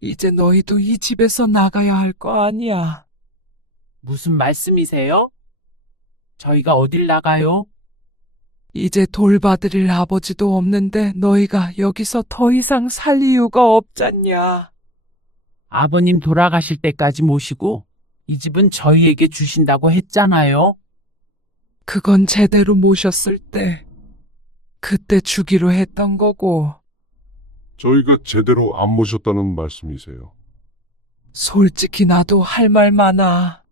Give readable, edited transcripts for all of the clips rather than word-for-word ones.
이제 너희도 이 집에서 나가야 할 거 아니야. 무슨 말씀이세요? 저희가 어딜 나가요? 이제 돌봐드릴 아버지도 없는데 너희가 여기서 더 이상 살 이유가 없잖냐. 아버님 돌아가실 때까지 모시고 이 집은 저희에게 주신다고 했잖아요. 그건 제대로 모셨을 때, 그때 주기로 했던 거고, 저희가 제대로 안 모셨다는 말씀이세요. 솔직히 나도 할 말 많아.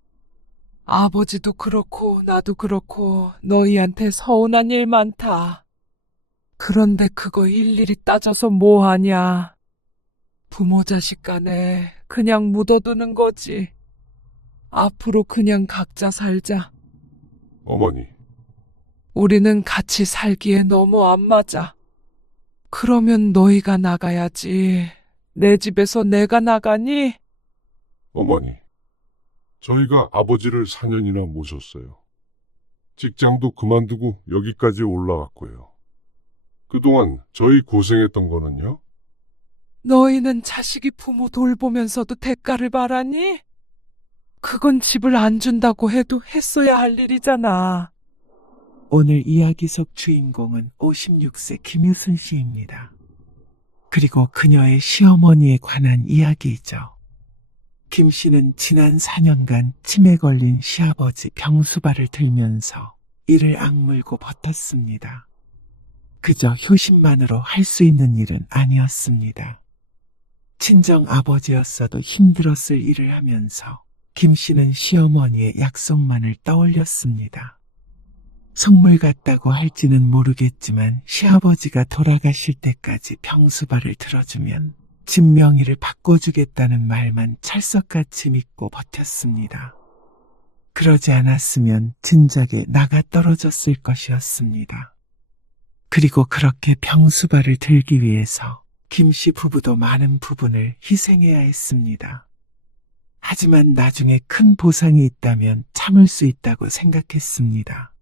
아버지도 그렇고 나도 그렇고 너희한테 서운한 일 많다. 그런데 그거 일일이 따져서 뭐 하냐. 부모 자식 간에 그냥 묻어두는 거지. 앞으로 그냥 각자 살자. 어머니, 우리는 같이 살기에 너무 안 맞아. 그러면 너희가 나가야지. 내 집에서 내가 나가니? 어머니. 저희가 아버지를 4년이나 모셨어요. 직장도 그만두고 여기까지 올라왔고요. 그동안 저희 고생했던 거는요? 너희는 자식이 부모 돌보면서도 대가를 바라니? 그건 집을 안 준다고 해도 했어야 할 일이잖아. 오늘 이야기 속 주인공은 56세 김유순 씨입니다. 그리고 그녀의 시어머니에 관한 이야기이죠. 김 씨는 지난 4년간 치매 걸린 시아버지 병수발을 들면서 이를 악물고 버텼습니다. 그저 효심만으로 할 수 있는 일은 아니었습니다. 친정 아버지였어도 힘들었을 일을 하면서 김 씨는 시어머니의 약속만을 떠올렸습니다. 속물 같다고 할지는 모르겠지만 시아버지가 돌아가실 때까지 병수발을 들어주면 집 명의를 바꿔주겠다는 말만 찰석같이 믿고 버텼습니다. 그러지 않았으면 진작에 나가 떨어졌을 것이었습니다. 그리고 그렇게 병수발을 들기 위해서 김씨 부부도 많은 부분을 희생해야 했습니다. 하지만 나중에 큰 보상이 있다면 참을 수 있다고 생각했습니다.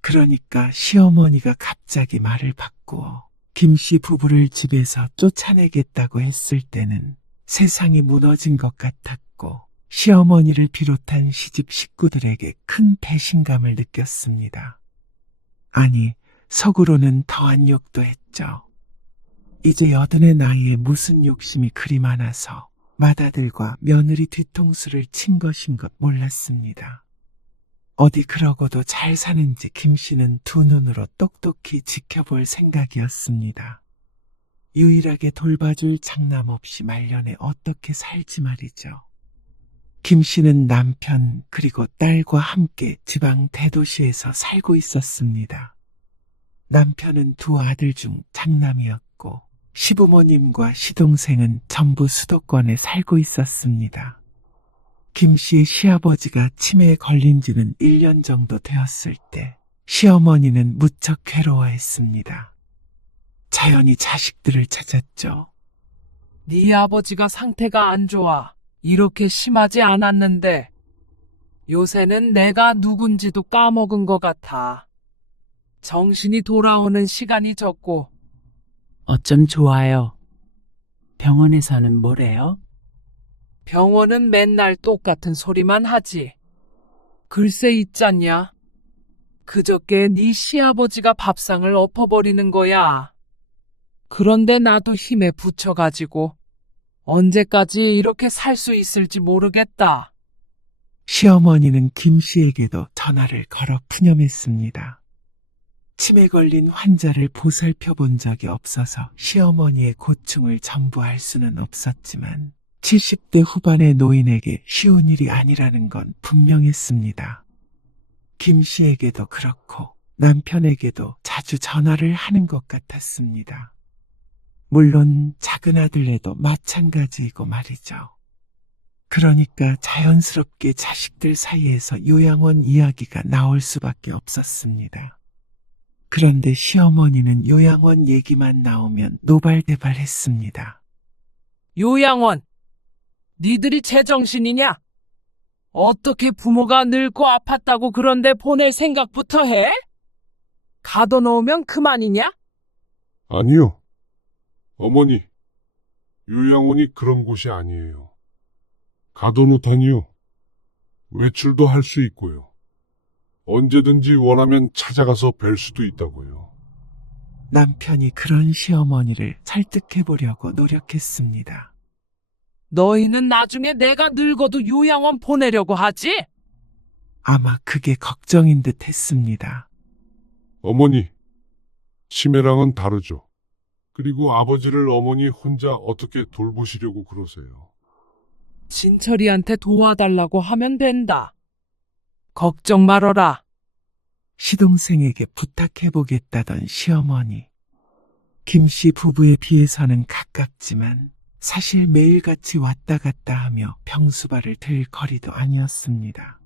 그러니까 시어머니가 갑자기 말을 바꾸어 김씨 부부를 집에서 쫓아내겠다고 했을 때는 세상이 무너진 것 같았고 시어머니를 비롯한 시집 식구들에게 큰 배신감을 느꼈습니다. 아니, 속으로는 더한 욕도 했죠. 이제 80의 나이에 무슨 욕심이 그리 많아서 맏아들과 며느리 뒤통수를 친 것인 것 몰랐습니다. 어디 그러고도 잘 사는지 김 씨는 두 눈으로 똑똑히 지켜볼 생각이었습니다. 유일하게 돌봐줄 장남 없이 말년에 어떻게 살지 말이죠. 김 씨는 남편 그리고 딸과 함께 지방 대도시에서 살고 있었습니다. 남편은 두 아들 중 장남이었고 시부모님과 시동생은 전부 수도권에 살고 있었습니다. 김 씨의 시아버지가 치매에 걸린 지는 1년 정도 되었을 때 시어머니는 무척 괴로워했습니다. 자연히 자식들을 찾았죠. 네 아버지가 상태가 안 좋아. 이렇게 심하지 않았는데 요새는 내가 누군지도 까먹은 것 같아. 정신이 돌아오는 시간이 적고. 어쩜 좋아요. 병원에서는 뭐래요? 병원은 맨날 똑같은 소리만 하지. 글쎄 있잖냐. 그저께 네 시아버지가 밥상을 엎어버리는 거야. 그런데 나도 힘에 부쳐가지고 언제까지 이렇게 살 수 있을지 모르겠다. 시어머니는 김 씨에게도 전화를 걸어 푸념했습니다. 치매 걸린 환자를 보살펴 본 적이 없어서 시어머니의 고충을 전부 알 수는 없었지만 70대 후반의 노인에게 쉬운 일이 아니라는 건 분명했습니다. 김 씨에게도 그렇고 남편에게도 자주 전화를 하는 것 같았습니다. 물론 작은 아들에도 마찬가지이고 말이죠. 그러니까 자연스럽게 자식들 사이에서 요양원 이야기가 나올 수밖에 없었습니다. 그런데 시어머니는 요양원 얘기만 나오면 노발대발했습니다. 요양원? 니들이 제정신이냐? 어떻게 부모가 늙고 아팠다고 그런데 보낼 생각부터 해? 가둬놓으면 그만이냐? 아니요. 어머니, 요양원이 그런 곳이 아니에요. 가둬놓다니요. 외출도 할 수 있고요. 언제든지 원하면 찾아가서 뵐 수도 있다고요. 남편이 그런 시어머니를 설득해 보려고 노력했습니다. 너희는 나중에 내가 늙어도 요양원 보내려고 하지? 아마 그게 걱정인 듯 했습니다. 어머니, 치매랑은 다르죠. 그리고 아버지를 어머니 혼자 어떻게 돌보시려고 그러세요? 진철이한테 도와달라고 하면 된다. 걱정 말어라. 시동생에게 부탁해 보겠다던 시어머니. 김씨 부부에 비해서는 가깝지만 사실 매일같이 왔다 갔다 하며 병수발을 들 거리도 아니었습니다.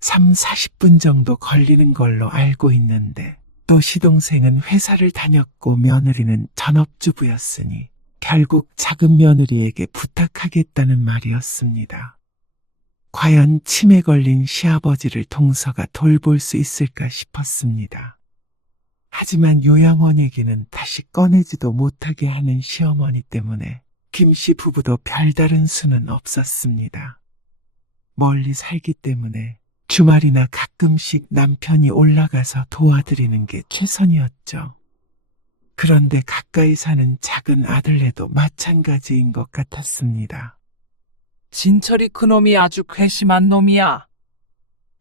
3, 40분 정도 걸리는 걸로 알고 있는데 또 시동생은 회사를 다녔고 며느리는 전업주부였으니 결국 작은 며느리에게 부탁하겠다는 말이었습니다. 과연 치매 걸린 시아버지를 동서가 돌볼 수 있을까 싶었습니다. 하지만 요양원에게는 다시 꺼내지도 못하게 하는 시어머니 때문에 김씨 부부도 별다른 수는 없었습니다. 멀리 살기 때문에 주말이나 가끔씩 남편이 올라가서 도와드리는 게 최선이었죠. 그런데 가까이 사는 작은 아들네도 마찬가지인 것 같았습니다. 진철이 그놈이 아주 괘씸한 놈이야.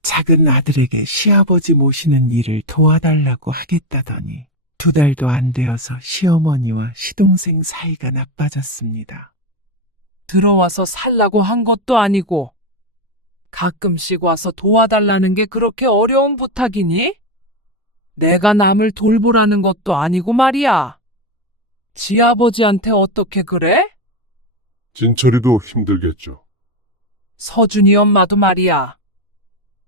작은 아들에게 시아버지 모시는 일을 도와달라고 하겠다더니 2달도 안 되어서 시어머니와 시동생 사이가 나빠졌습니다. 들어와서 살라고 한 것도 아니고 가끔씩 와서 도와달라는 게 그렇게 어려운 부탁이니? 내가 남을 돌보라는 것도 아니고 말이야. 지 아버지한테 어떻게 그래? 진철이도 힘들겠죠. 서준이 엄마도 말이야.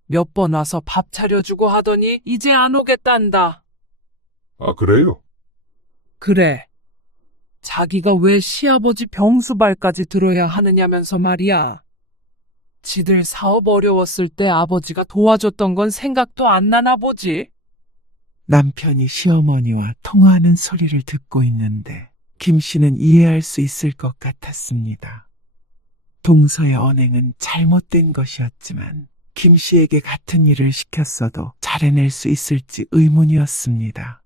몇 번 와서 밥 차려주고 하더니 이제 안 오겠단다. 아, 그래요? 그래. 자기가 왜 시아버지 병수발까지 들어야 하느냐면서 말이야. 지들 사업 어려웠을 때 아버지가 도와줬던 건 생각도 안 나나 보지. 남편이 시어머니와 통화하는 소리를 듣고 있는데 김 씨는 이해할 수 있을 것 같았습니다. 동서의 언행은 잘못된 것이었지만 김 씨에게 같은 일을 시켰어도 잘해낼 수 있을지 의문이었습니다.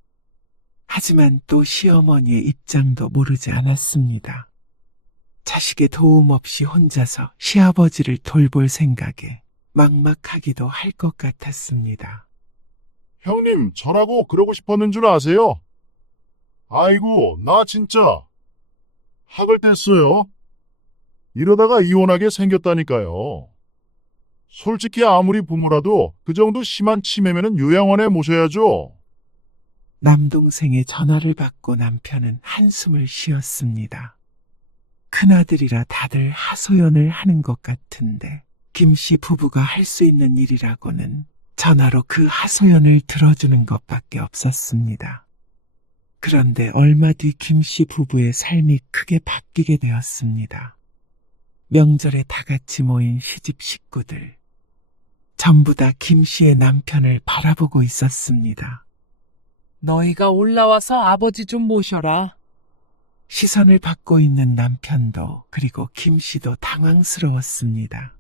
하지만 또 시어머니의 입장도 모르지 않았습니다. 자식의 도움 없이 혼자서 시아버지를 돌볼 생각에 막막하기도 할 것 같았습니다. 형님, 저라고 그러고 싶었는 줄 아세요? 아이고, 나 진짜 학을 뗐어요. 이러다가 이혼하게 생겼다니까요. 솔직히 아무리 부모라도 그 정도 심한 치매면은 요양원에 모셔야죠. 남동생의 전화를 받고 남편은 한숨을 쉬었습니다. 큰아들이라 다들 하소연을 하는 것 같은데 김씨 부부가 할 수 있는 일이라고는 전화로 그 하소연을 들어주는 것밖에 없었습니다. 그런데 얼마 뒤 김씨 부부의 삶이 크게 바뀌게 되었습니다. 명절에 다 같이 모인 시집 식구들. 전부 다 김씨의 남편을 바라보고 있었습니다. 너희가 올라와서 아버지 좀 모셔라. 시선을 받고 있는 남편도 그리고 김씨도 당황스러웠습니다.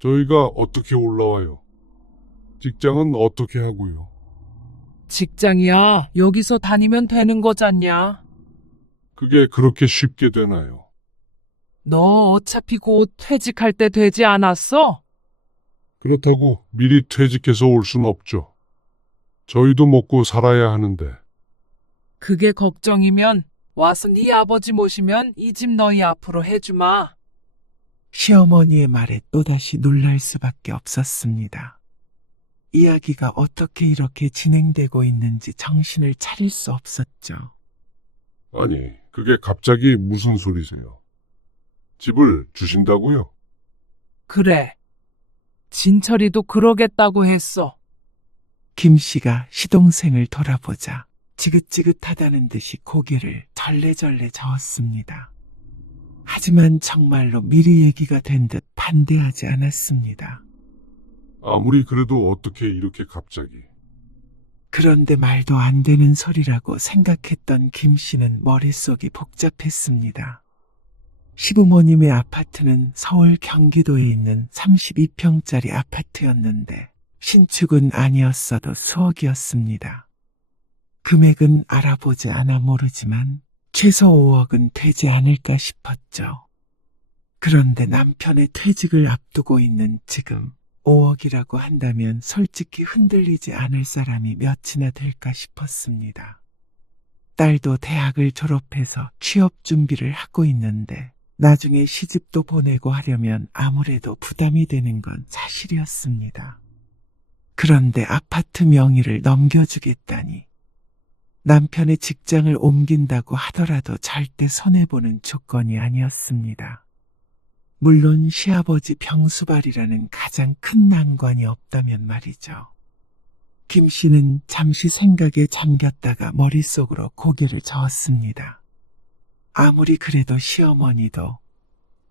저희가 어떻게 올라와요? 직장은 어떻게 하고요? 직장이야. 여기서 다니면 되는 거잖냐. 그게 그렇게 쉽게 되나요? 너 어차피 곧 퇴직할 때 되지 않았어? 그렇다고 미리 퇴직해서 올 순 없죠. 저희도 먹고 살아야 하는데. 그게 걱정이면 와서 네 아버지 모시면 이 집 너희 앞으로 해주마. 시어머니의 말에 또다시 놀랄 수밖에 없었습니다. 이야기가 어떻게 이렇게 진행되고 있는지 정신을 차릴 수 없었죠. 아니, 그게 갑자기 무슨 소리세요? 집을 주신다고요? 그래. 진철이도 그러겠다고 했어. 김 씨가 시동생을 돌아보자 지긋지긋하다는 듯이 고개를 절레절레 저었습니다. 하지만 정말로 미리 얘기가 된 듯 반대하지 않았습니다. 아무리 그래도 어떻게 이렇게 갑자기. 그런데 말도 안 되는 소리라고 생각했던 김 씨는 머릿속이 복잡했습니다. 시부모님의 아파트는 서울 경기도에 있는 32평짜리 아파트였는데 신축은 아니었어도 수억이었습니다. 금액은 알아보지 않아 모르지만 최소 5억은 되지 않을까 싶었죠. 그런데 남편의 퇴직을 앞두고 있는 지금 5억이라고 한다면 솔직히 흔들리지 않을 사람이 몇이나 될까 싶었습니다. 딸도 대학을 졸업해서 취업 준비를 하고 있는데 나중에 시집도 보내고 하려면 아무래도 부담이 되는 건 사실이었습니다. 그런데 아파트 명의를 넘겨주겠다니 남편의 직장을 옮긴다고 하더라도 절대 손해보는 조건이 아니었습니다. 물론 시아버지 병수발이라는 가장 큰 난관이 없다면 말이죠. 김 씨는 잠시 생각에 잠겼다가 머릿속으로 고개를 저었습니다. 아무리 그래도 시어머니도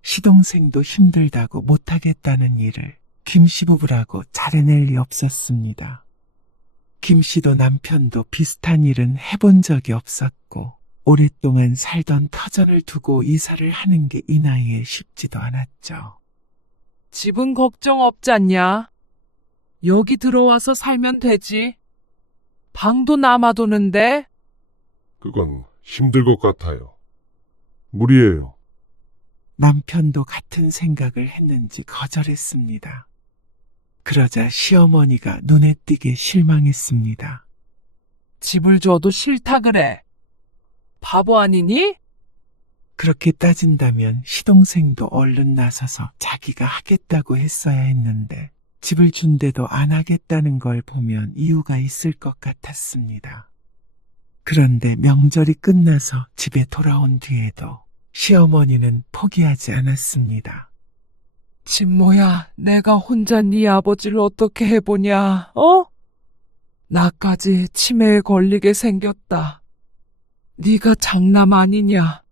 시동생도 힘들다고 못하겠다는 일을 김 씨 부부라고 잘해낼 리 없었습니다. 김 씨도 남편도 비슷한 일은 해본 적이 없었고 오랫동안 살던 터전을 두고 이사를 하는 게 이 나이에 쉽지도 않았죠. 집은 걱정 없잖냐? 여기 들어와서 살면 되지. 방도 남아도는데? 그건 힘들 것 같아요. 무리예요. 남편도 같은 생각을 했는지 거절했습니다. 그러자 시어머니가 눈에 띄게 실망했습니다. 집을 줘도 싫다 그래. 바보 아니니? 그렇게 따진다면 시동생도 얼른 나서서 자기가 하겠다고 했어야 했는데 집을 준대도 안 하겠다는 걸 보면 이유가 있을 것 같았습니다. 그런데 명절이 끝나서 집에 돌아온 뒤에도 시어머니는 포기하지 않았습니다. 진모야, 내가 혼자 네 아버지를 어떻게 해보냐, 어? 나까지 치매에 걸리게 생겼다. 네가 장남 아니냐?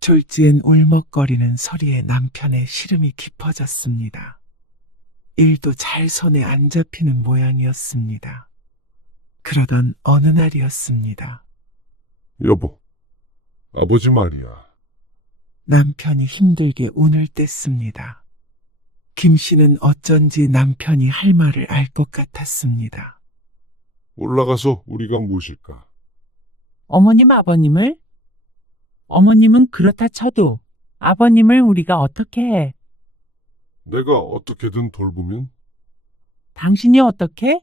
졸지엔 울먹거리는 소리에 남편의 시름이 깊어졌습니다. 일도 잘 손에 안 잡히는 모양이었습니다. 그러던 어느 날이었습니다. 여보, 아버지 말이야. 남편이 힘들게 운을 뗐습니다. 김 씨는 어쩐지 남편이 할 말을 알 것 같았습니다. 올라가서 우리가 모실까? 어머님, 아버님을? 어머님은 그렇다 쳐도 아버님을 우리가 어떻게 해? 내가 어떻게든 돌보면? 당신이 어떻게?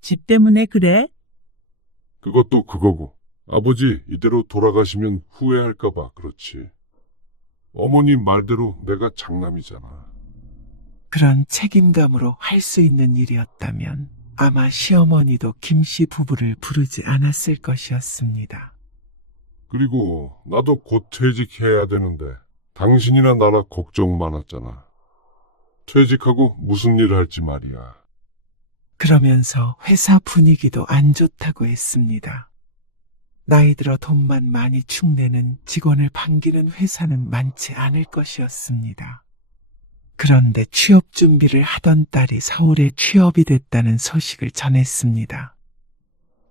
집 때문에 그래? 그것도 그거고. 아버지 이대로 돌아가시면 후회할까봐 그렇지. 어머니 말대로 내가 장남이잖아. 그런 책임감으로 할 수 있는 일이었다면 아마 시어머니도 김 씨 부부를 부르지 않았을 것이었습니다. 그리고 나도 곧 퇴직해야 되는데 당신이나 나라 걱정 많았잖아. 퇴직하고 무슨 일 할지 말이야. 그러면서 회사 분위기도 안 좋다고 했습니다. 나이 들어 돈만 많이 축내는 직원을 반기는 회사는 많지 않을 것이었습니다. 그런데 취업 준비를 하던 딸이 서울에 취업이 됐다는 소식을 전했습니다.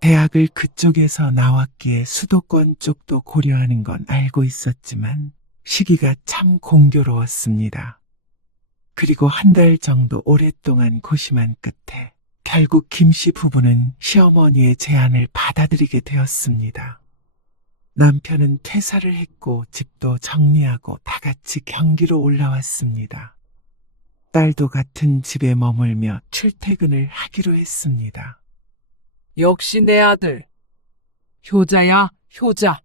대학을 그쪽에서 나왔기에 수도권 쪽도 고려하는 건 알고 있었지만 시기가 참 공교로웠습니다. 그리고 한 달 정도 오랫동안 고심한 끝에 결국 김 씨 부부는 시어머니의 제안을 받아들이게 되었습니다. 남편은 퇴사를 했고 집도 정리하고 다 같이 경기로 올라왔습니다. 딸도 같은 집에 머물며 출퇴근을 하기로 했습니다. 역시 내 아들. 효자야, 효자.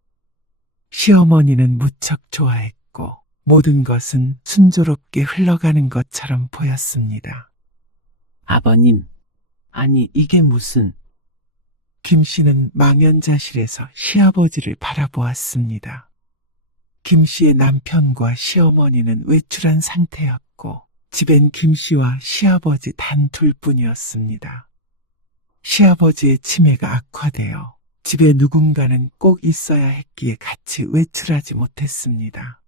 시어머니는 무척 좋아했고 모든 것은 순조롭게 흘러가는 것처럼 보였습니다. 아버님, 아니 이게 무슨... 김 씨는 망연자실해서 시아버지를 바라보았습니다. 김 씨의 남편과 시어머니는 외출한 상태였고 집엔 김 씨와 시아버지 단 둘뿐이었습니다. 시아버지의 치매가 악화되어 집에 누군가는 꼭 있어야 했기에 같이 외출하지 못했습니다.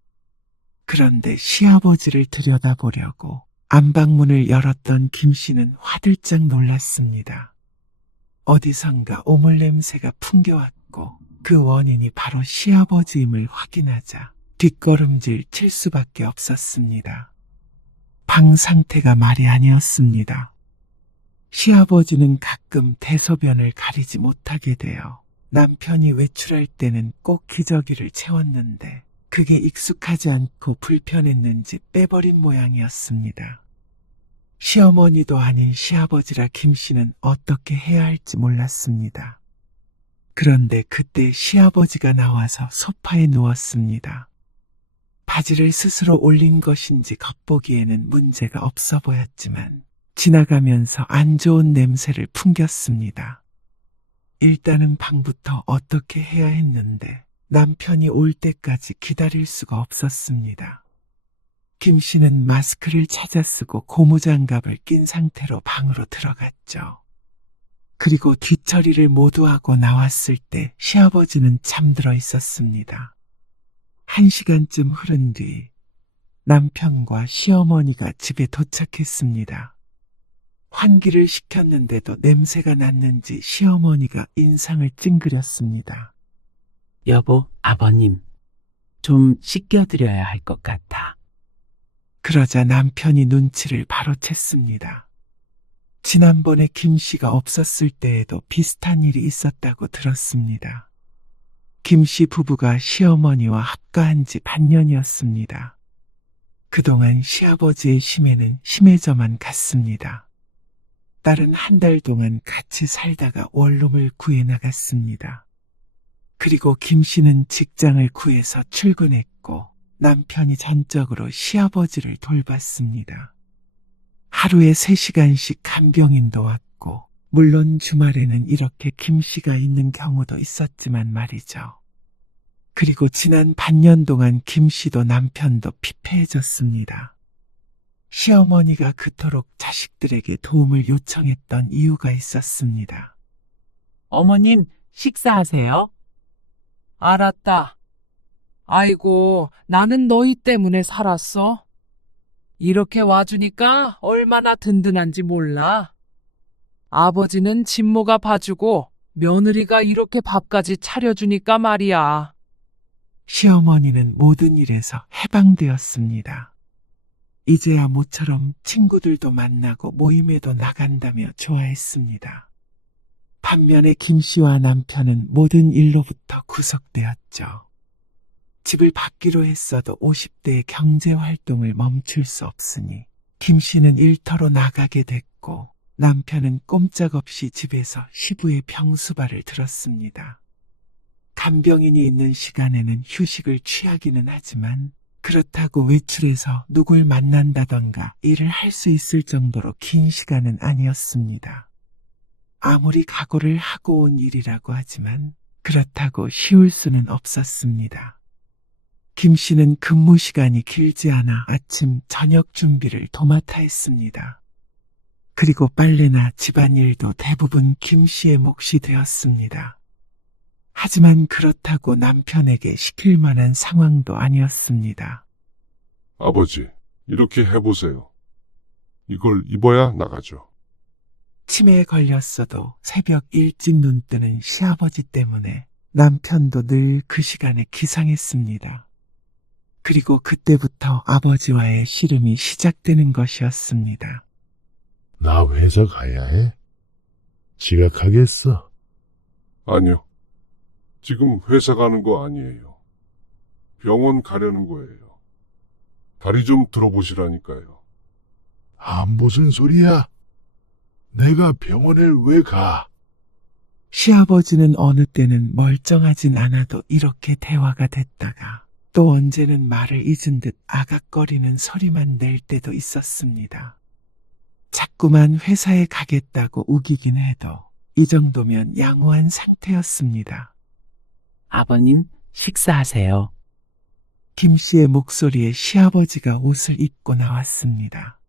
그런데 시아버지를 들여다보려고 안방문을 열었던 김 씨는 화들짝 놀랐습니다. 어디선가 오물 냄새가 풍겨왔고 그 원인이 바로 시아버지임을 확인하자 뒷걸음질 칠 수밖에 없었습니다. 방 상태가 말이 아니었습니다. 시아버지는 가끔 대소변을 가리지 못하게 되어 남편이 외출할 때는 꼭 기저귀를 채웠는데 그게 익숙하지 않고 불편했는지 빼버린 모양이었습니다. 시어머니도 아닌 시아버지라 김씨는 어떻게 해야 할지 몰랐습니다. 그런데 그때 시아버지가 나와서 소파에 누웠습니다. 바지를 스스로 올린 것인지 겉보기에는 문제가 없어 보였지만 지나가면서 안 좋은 냄새를 풍겼습니다. 일단은 방부터 어떻게 해야 했는데 남편이 올 때까지 기다릴 수가 없었습니다. 김 씨는 마스크를 찾아 쓰고 고무장갑을 낀 상태로 방으로 들어갔죠. 그리고 뒤처리를 모두 하고 나왔을 때 시아버지는 잠들어 있었습니다. 1시간쯤 흐른 뒤 남편과 시어머니가 집에 도착했습니다. 환기를 시켰는데도 냄새가 났는지 시어머니가 인상을 찡그렸습니다. 여보, 아버님, 좀 씻겨드려야 할 것 같아. 그러자 남편이 눈치를 바로 챘습니다. 지난번에 김 씨가 없었을 때에도 비슷한 일이 있었다고 들었습니다. 김 씨 부부가 시어머니와 합가한 지 반년이었습니다. 그동안 시아버지의 심해는 심해져만 갔습니다. 딸은 한 달 동안 같이 살다가 원룸을 구해 나갔습니다. 그리고 김 씨는 직장을 구해서 출근했고 남편이 전적으로 시아버지를 돌봤습니다. 하루에 3시간씩 간병인도 왔고 물론 주말에는 이렇게 김 씨가 있는 경우도 있었지만 말이죠. 그리고 지난 반년 동안 김 씨도 남편도 피폐해졌습니다. 시어머니가 그토록 자식들에게 도움을 요청했던 이유가 있었습니다. 어머님, 식사하세요. 알았다. 아이고, 나는 너희 때문에 살았어. 이렇게 와주니까 얼마나 든든한지 몰라. 아버지는 진모가 봐주고 며느리가 이렇게 밥까지 차려주니까 말이야. 시어머니는 모든 일에서 해방되었습니다. 이제야 모처럼 친구들도 만나고 모임에도 나간다며 좋아했습니다. 반면에 김 씨와 남편은 모든 일로부터 구속되었죠. 집을 받기로 했어도 50대의 경제활동을 멈출 수 없으니 김 씨는 일터로 나가게 됐고 남편은 꼼짝없이 집에서 시부의 병수발을 들었습니다. 간병인이 있는 시간에는 휴식을 취하기는 하지만 그렇다고 외출해서 누굴 만난다던가 일을 할 수 있을 정도로 긴 시간은 아니었습니다. 아무리 각오를 하고 온 일이라고 하지만 그렇다고 쉬울 수는 없었습니다. 김 씨는 근무 시간이 길지 않아 아침, 저녁 준비를 도맡아 했습니다. 그리고 빨래나 집안일도 대부분 김 씨의 몫이 되었습니다. 하지만 그렇다고 남편에게 시킬 만한 상황도 아니었습니다. 아버지, 이렇게 해보세요. 이걸 입어야 나가죠. 치매에 걸렸어도 새벽 일찍 눈 뜨는 시아버지 때문에 남편도 늘 그 시간에 기상했습니다. 그리고 그때부터 아버지와의 씨름이 시작되는 것이었습니다. 나 회사 가야 해? 지각하겠어. 아니요. 지금 회사 가는 거 아니에요. 병원 가려는 거예요. 다리 좀 들어보시라니까요. 아, 무슨 소리야? 내가 병원을 왜 가? 시아버지는 어느 때는 멀쩡하진 않아도 이렇게 대화가 됐다가 또 언제는 말을 잊은 듯 아각거리는 소리만 낼 때도 있었습니다. 자꾸만 회사에 가겠다고 우기긴 해도 이 정도면 양호한 상태였습니다. 아버님, 식사하세요. 김 씨의 목소리에 시아버지가 옷을 입고 나왔습니다.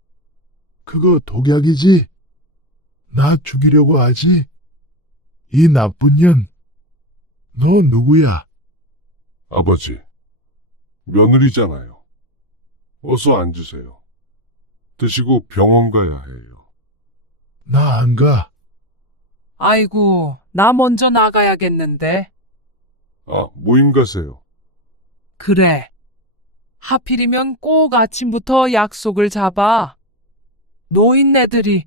그거 독약이지? 나 죽이려고 하지? 이 나쁜 년. 너 누구야? 아버지, 며느리잖아요. 어서 앉으세요. 드시고 병원 가야 해요. 나 안 가. 아이고, 나 먼저 나가야겠는데. 아, 모임 가세요. 그래, 하필이면 꼭 아침부터 약속을 잡아. 노인네들이.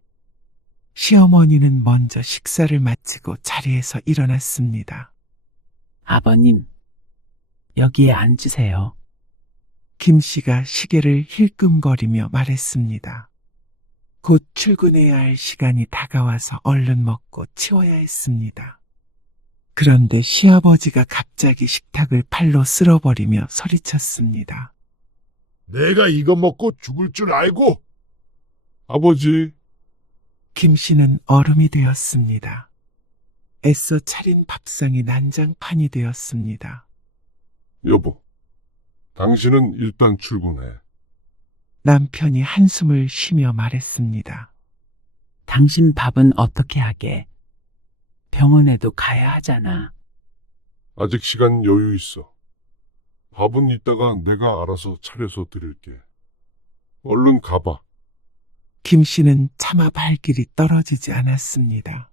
시어머니는 먼저 식사를 마치고 자리에서 일어났습니다. 아버님, 여기에 앉으세요. 김 씨가 시계를 힐끔거리며 말했습니다. 곧 출근해야 할 시간이 다가와서 얼른 먹고 치워야 했습니다. 그런데 시아버지가 갑자기 식탁을 팔로 쓸어버리며 소리쳤습니다. 내가 이거 먹고 죽을 줄 알고 아버지, 김 씨는 얼음이 되었습니다. 애써 차린 밥상이 난장판이 되었습니다. 여보, 당신은 일단 출근해. 남편이 한숨을 쉬며 말했습니다. 당신 밥은 어떻게 하게? 병원에도 가야 하잖아. 아직 시간 여유 있어. 밥은 이따가 내가 알아서 차려서 드릴게. 얼른 가봐. 김 씨는 차마 발길이 떨어지지 않았습니다.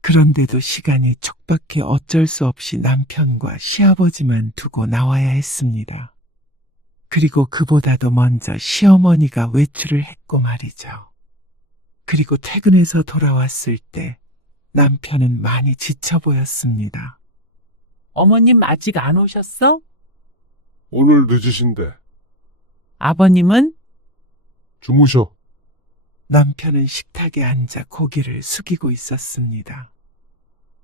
그런데도 시간이 촉박해 어쩔 수 없이 남편과 시아버지만 두고 나와야 했습니다. 그리고 그보다도 먼저 시어머니가 외출을 했고 말이죠. 그리고 퇴근해서 돌아왔을 때 남편은 많이 지쳐 보였습니다. 어머님 아직 안 오셨어? 오늘 늦으신데 아버님은? 주무셔. 남편은 식탁에 앉아 고개를 숙이고 있었습니다.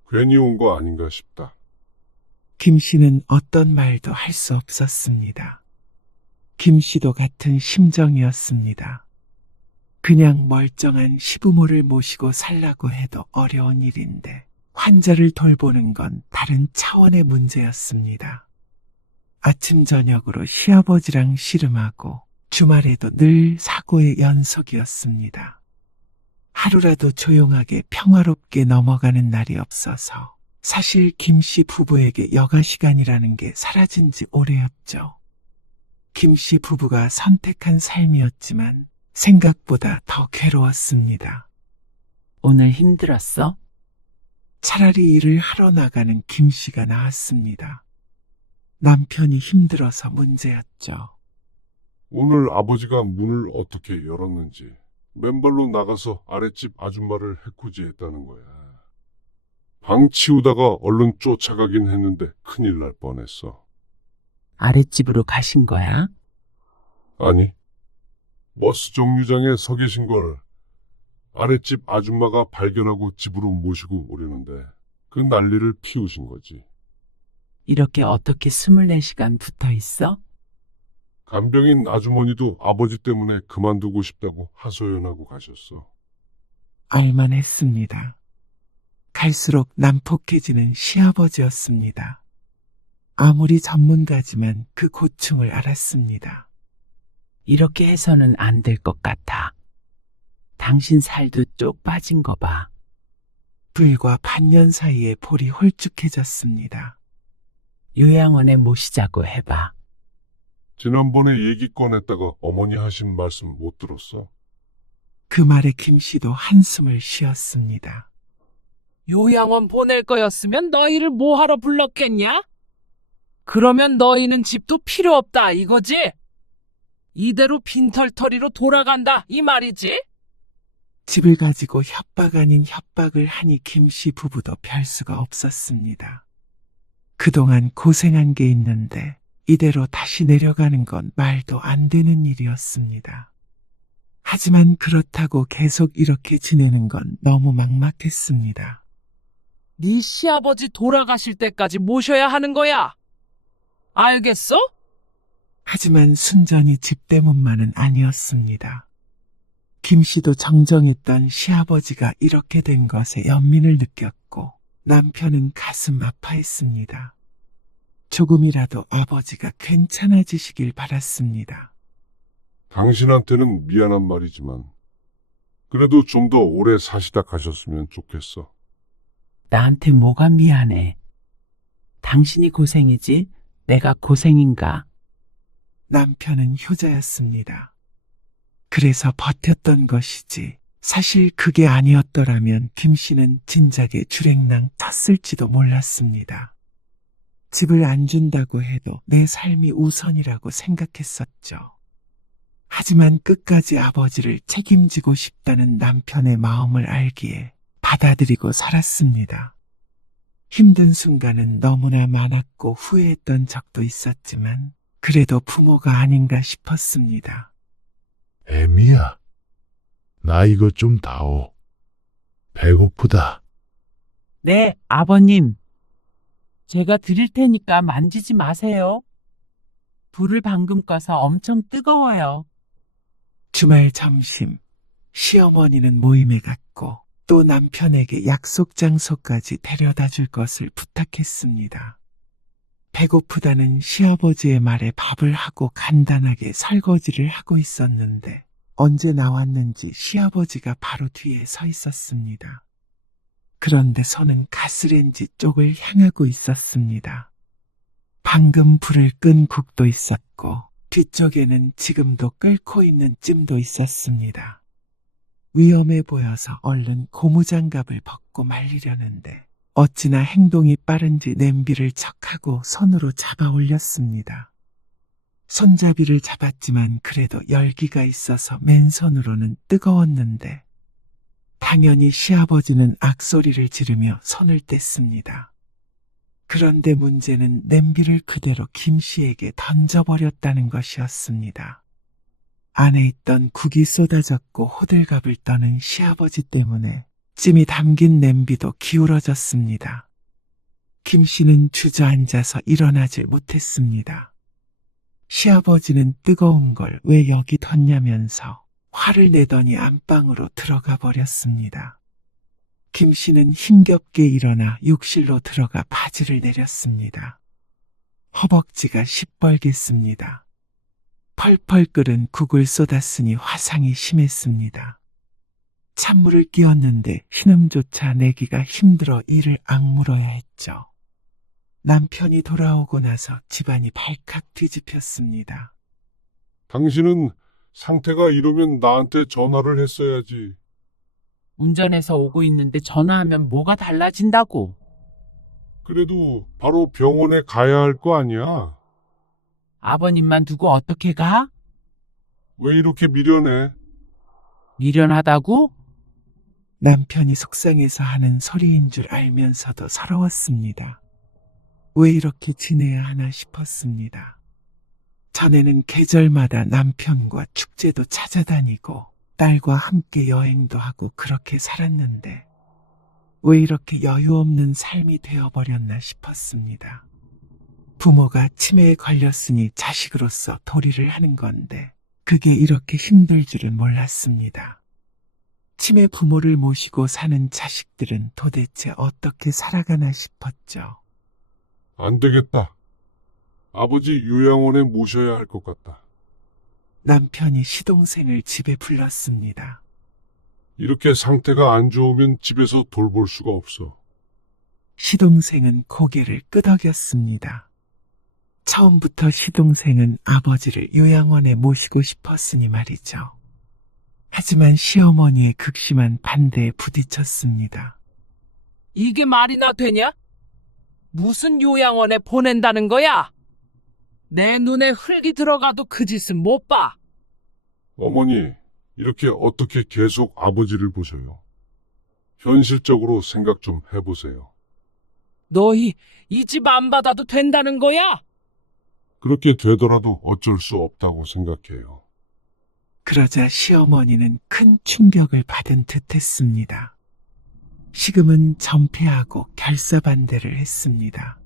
괜히 온 거 아닌가 싶다. 김 씨는 어떤 말도 할 수 없었습니다. 김 씨도 같은 심정이었습니다. 그냥 멀쩡한 시부모를 모시고 살라고 해도 어려운 일인데 환자를 돌보는 건 다른 차원의 문제였습니다. 아침 저녁으로 시아버지랑 씨름하고 주말에도 늘 사고의 연속이었습니다. 하루라도 조용하게 평화롭게 넘어가는 날이 없어서 사실 김 씨 부부에게 여가 시간이라는 게 사라진 지 오래였죠. 김 씨 부부가 선택한 삶이었지만 생각보다 더 괴로웠습니다. 오늘 힘들었어? 차라리 일을 하러 나가는 김 씨가 나았습니다. 남편이 힘들어서 문제였죠. 오늘 아버지가 문을 어떻게 열었는지 맨발로 나가서 아랫집 아줌마를 해코지했다는 거야. 방 치우다가 얼른 쫓아가긴 했는데 큰일 날 뻔했어. 아랫집으로 가신 거야? 아니, 버스 정류장에 서 계신 걸 아랫집 아줌마가 발견하고 집으로 모시고 오려는데 그 난리를 피우신 거지. 이렇게 어떻게 24시간 붙어 있어? 간병인 아주머니도 아버지 때문에 그만두고 싶다고 하소연하고 가셨어. 알만했습니다. 갈수록 난폭해지는 시아버지였습니다. 아무리 전문가지만 그 고충을 알았습니다. 이렇게 해서는 안 될 것 같아. 당신 살도 쪽 빠진 거 봐. 불과 반년 사이에 볼이 홀쭉해졌습니다. 요양원에 모시자고 해봐. 지난번에 얘기 꺼냈다가 어머니 하신 말씀 못 들었어? 그 말에 김 씨도 한숨을 쉬었습니다. 요양원 보낼 거였으면 너희를 뭐하러 불렀겠냐? 그러면 너희는 집도 필요 없다 이거지? 이대로 빈털터리로 돌아간다 이 말이지? 집을 가지고 협박 아닌 협박을 하니 김 씨 부부도 별 수가 없었습니다. 그동안 고생한 게 있는데 이대로 다시 내려가는 건 말도 안 되는 일이었습니다. 하지만 그렇다고 계속 이렇게 지내는 건 너무 막막했습니다. 네 시아버지 돌아가실 때까지 모셔야 하는 거야. 알겠어? 하지만 순전히 집 때문만은 아니었습니다. 김 씨도 정정했던 시아버지가 이렇게 된 것에 연민을 느꼈고 남편은 가슴 아파했습니다. 조금이라도 아버지가 괜찮아지시길 바랐습니다. 당신한테는 미안한 말이지만 그래도 좀 더 오래 사시다 가셨으면 좋겠어. 나한테 뭐가 미안해. 당신이 고생이지 내가 고생인가? 남편은 효자였습니다. 그래서 버텼던 것이지 사실 그게 아니었더라면 김 씨는 진작에 주랭랑 쳤을지도 몰랐습니다. 집을 안 준다고 해도 내 삶이 우선이라고 생각했었죠. 하지만 끝까지 아버지를 책임지고 싶다는 남편의 마음을 알기에 받아들이고 살았습니다. 힘든 순간은 너무나 많았고 후회했던 적도 있었지만 그래도 부모가 아닌가 싶었습니다. 애미야, 나 이것 좀 다오. 배고프다. 네, 아버님. 제가 드릴 테니까 만지지 마세요. 불을 방금 꺼서 엄청 뜨거워요. 주말 점심, 시어머니는 모임에 갔고 또 남편에게 약속 장소까지 데려다 줄 것을 부탁했습니다. 배고프다는 시아버지의 말에 밥을 하고 간단하게 설거지를 하고 있었는데 언제 나왔는지 시아버지가 바로 뒤에 서 있었습니다. 그런데 손은 가스레인지 쪽을 향하고 있었습니다. 방금 불을 끈 국도 있었고 뒤쪽에는 지금도 끓고 있는 찜도 있었습니다. 위험해 보여서 얼른 고무장갑을 벗고 말리려는데 어찌나 행동이 빠른지 냄비를 척하고 손으로 잡아 올렸습니다. 손잡이를 잡았지만 그래도 열기가 있어서 맨손으로는 뜨거웠는데 당연히 시아버지는 악소리를 지르며 손을 뗐습니다. 그런데 문제는 냄비를 그대로 김씨에게 던져버렸다는 것이었습니다. 안에 있던 국이 쏟아졌고 호들갑을 떠는 시아버지 때문에 찜이 담긴 냄비도 기울어졌습니다. 김씨는 주저앉아서 일어나질 못했습니다. 시아버지는 뜨거운 걸 왜 여기 뒀냐면서 화를 내더니 안방으로 들어가 버렸습니다. 김씨는 힘겹게 일어나 욕실로 들어가 바지를 내렸습니다. 허벅지가 시뻘갰습니다. 펄펄 끓은 국을 쏟았으니 화상이 심했습니다. 찬물을 끼얹는데 신음조차 내기가 힘들어 이를 악물어야 했죠. 남편이 돌아오고 나서 집안이 발칵 뒤집혔습니다. 당신은 상태가 이러면 나한테 전화를 했어야지. 운전해서 오고 있는데 전화하면 뭐가 달라진다고. 그래도 바로 병원에 가야 할 거 아니야. 아버님만 두고 어떻게 가? 왜 이렇게 미련해? 미련하다고? 남편이 속상해서 하는 소리인 줄 알면서도 서러웠습니다. 왜 이렇게 지내야 하나 싶었습니다. 전에는 계절마다 남편과 축제도 찾아다니고 딸과 함께 여행도 하고 그렇게 살았는데 왜 이렇게 여유 없는 삶이 되어버렸나 싶었습니다. 부모가 치매에 걸렸으니 자식으로서 도리를 하는 건데 그게 이렇게 힘들 줄은 몰랐습니다. 치매 부모를 모시고 사는 자식들은 도대체 어떻게 살아가나 싶었죠. 안 되겠다. 아버지 요양원에 모셔야 할 것 같다. 남편이 시동생을 집에 불렀습니다. 이렇게 상태가 안 좋으면 집에서 돌볼 수가 없어. 시동생은 고개를 끄덕였습니다. 처음부터 시동생은 아버지를 요양원에 모시고 싶었으니 말이죠. 하지만 시어머니의 극심한 반대에 부딪혔습니다. 이게 말이나 되냐? 무슨 요양원에 보낸다는 거야? 내 눈에 흙이 들어가도 그 짓은 못 봐. 어머니, 이렇게 어떻게 계속 아버지를 보셔요? 현실적으로 생각 좀 해보세요. 너희 이 집 안 받아도 된다는 거야? 그렇게 되더라도 어쩔 수 없다고 생각해요. 그러자 시어머니는 큰 충격을 받은 듯 했습니다. 식음은 전폐하고 결사반대를 했습니다.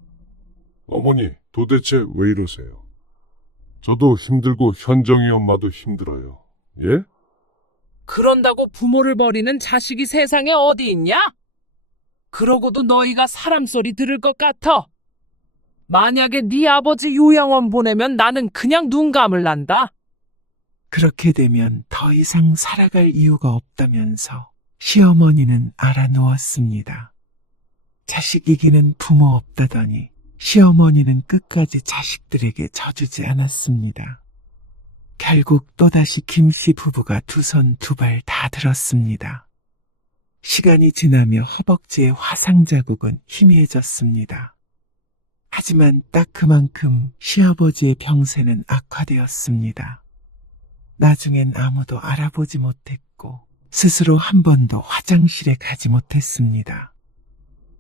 어머니, 도대체 왜 이러세요? 저도 힘들고 현정이 엄마도 힘들어요. 예? 그런다고 부모를 버리는 자식이 세상에 어디 있냐? 그러고도 너희가 사람 소리 들을 것 같아. 만약에 네 아버지 요양원 보내면 나는 그냥 눈 감을란다. 그렇게 되면 더 이상 살아갈 이유가 없다면서 시어머니는 알아누웠습니다. 자식 이기는 부모 없다더니 시어머니는 끝까지 자식들에게 져주지 않았습니다. 결국 또다시 김씨 부부가 두 손 두 발 다 들었습니다. 시간이 지나며 허벅지의 화상 자국은 희미해졌습니다. 하지만 딱 그만큼 시아버지의 병세는 악화되었습니다. 나중엔 아무도 알아보지 못했고 스스로 한 번도 화장실에 가지 못했습니다.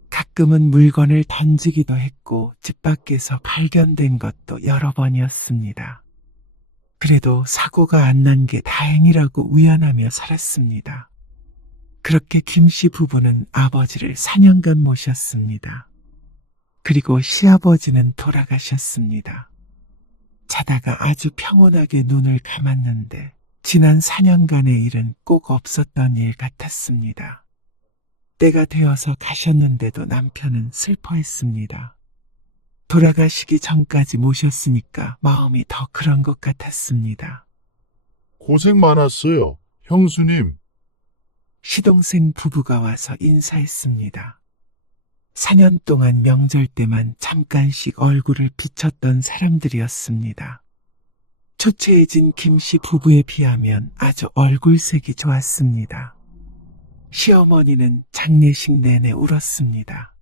가끔은 물건을 던지기도 했고 집 밖에서 발견된 것도 여러 번이었습니다. 그래도 사고가 안 난 게 다행이라고 위안하며 살았습니다. 그렇게 김씨 부부는 아버지를 4년간 모셨습니다. 그리고 시아버지는 돌아가셨습니다. 자다가 아주 평온하게 눈을 감았는데 지난 4년간의 일은 꼭 없었던 일 같았습니다. 때가 되어서 가셨는데도 남편은 슬퍼했습니다. 돌아가시기 전까지 모셨으니까 마음이 더 그런 것 같았습니다. 고생 많았어요, 형수님. 시동생 부부가 와서 인사했습니다. 4년 동안 명절 때만 잠깐씩 얼굴을 비쳤던 사람들이었습니다. 초췌해진 김씨 부부에 비하면 아주 얼굴색이 좋았습니다. 시어머니는 장례식 내내 울었습니다.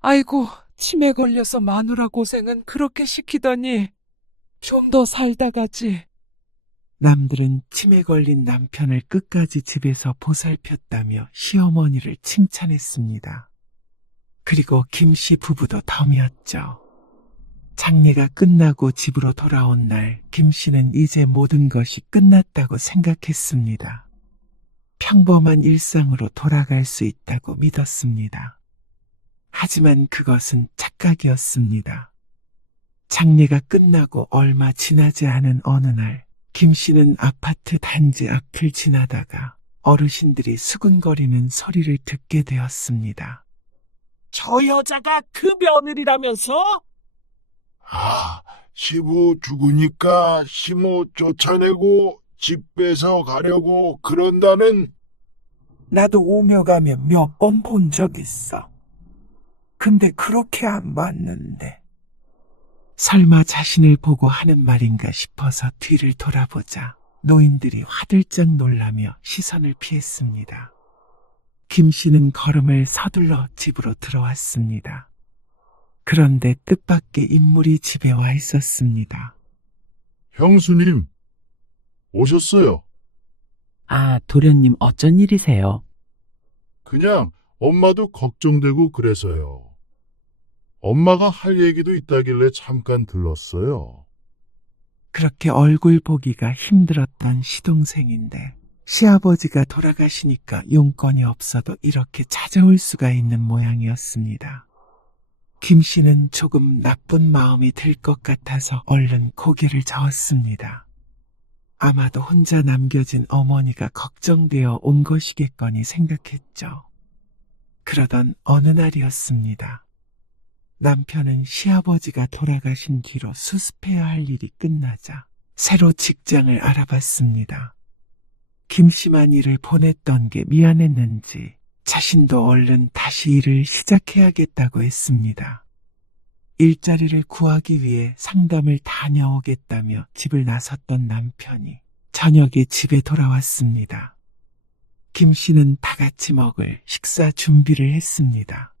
아이고, 치매 걸려서 마누라 고생은 그렇게 시키더니 좀 더 살다 가지. 남들은 치매 걸린 남편을 끝까지 집에서 보살폈다며 시어머니를 칭찬했습니다. 그리고 김씨 부부도 덤이었죠. 장례가 끝나고 집으로 돌아온 날 김씨는 이제 모든 것이 끝났다고 생각했습니다. 평범한 일상으로 돌아갈 수 있다고 믿었습니다. 하지만 그것은 착각이었습니다. 장례가 끝나고 얼마 지나지 않은 어느 날 김씨는 아파트 단지 앞을 지나다가 어르신들이 수근거리는 소리를 듣게 되었습니다. 저 여자가 그 며느리라면서? 아, 시부 죽으니까 시모 쫓아내고 집 뺏어 가려고 그런다는. 나도 오며 가며 몇 번 본 적 있어. 근데 그렇게 안 봤는데. 설마 자신을 보고 하는 말인가 싶어서 뒤를 돌아보자 노인들이 화들짝 놀라며 시선을 피했습니다. 김씨는 걸음을 서둘러 집으로 들어왔습니다. 그런데 뜻밖의 인물이 집에 와 있었습니다. 형수님, 오셨어요. 아, 도련님 어쩐 일이세요? 그냥 엄마도 걱정되고 그래서요. 엄마가 할 얘기도 있다길래 잠깐 들렀어요. 그렇게 얼굴 보기가 힘들었던 시동생인데 시아버지가 돌아가시니까 용건이 없어도 이렇게 찾아올 수가 있는 모양이었습니다. 김씨는 조금 나쁜 마음이 들 것 같아서 얼른 고개를 저었습니다. 아마도 혼자 남겨진 어머니가 걱정되어 온 것이겠거니 생각했죠. 그러던 어느 날이었습니다. 남편은 시아버지가 돌아가신 뒤로 수습해야 할 일이 끝나자 새로 직장을 알아봤습니다. 김씨만 일을 보냈던 게 미안했는지 자신도 얼른 다시 일을 시작해야겠다고 했습니다. 일자리를 구하기 위해 상담을 다녀오겠다며 집을 나섰던 남편이 저녁에 집에 돌아왔습니다. 김씨는 다 같이 먹을 식사 준비를 했습니다.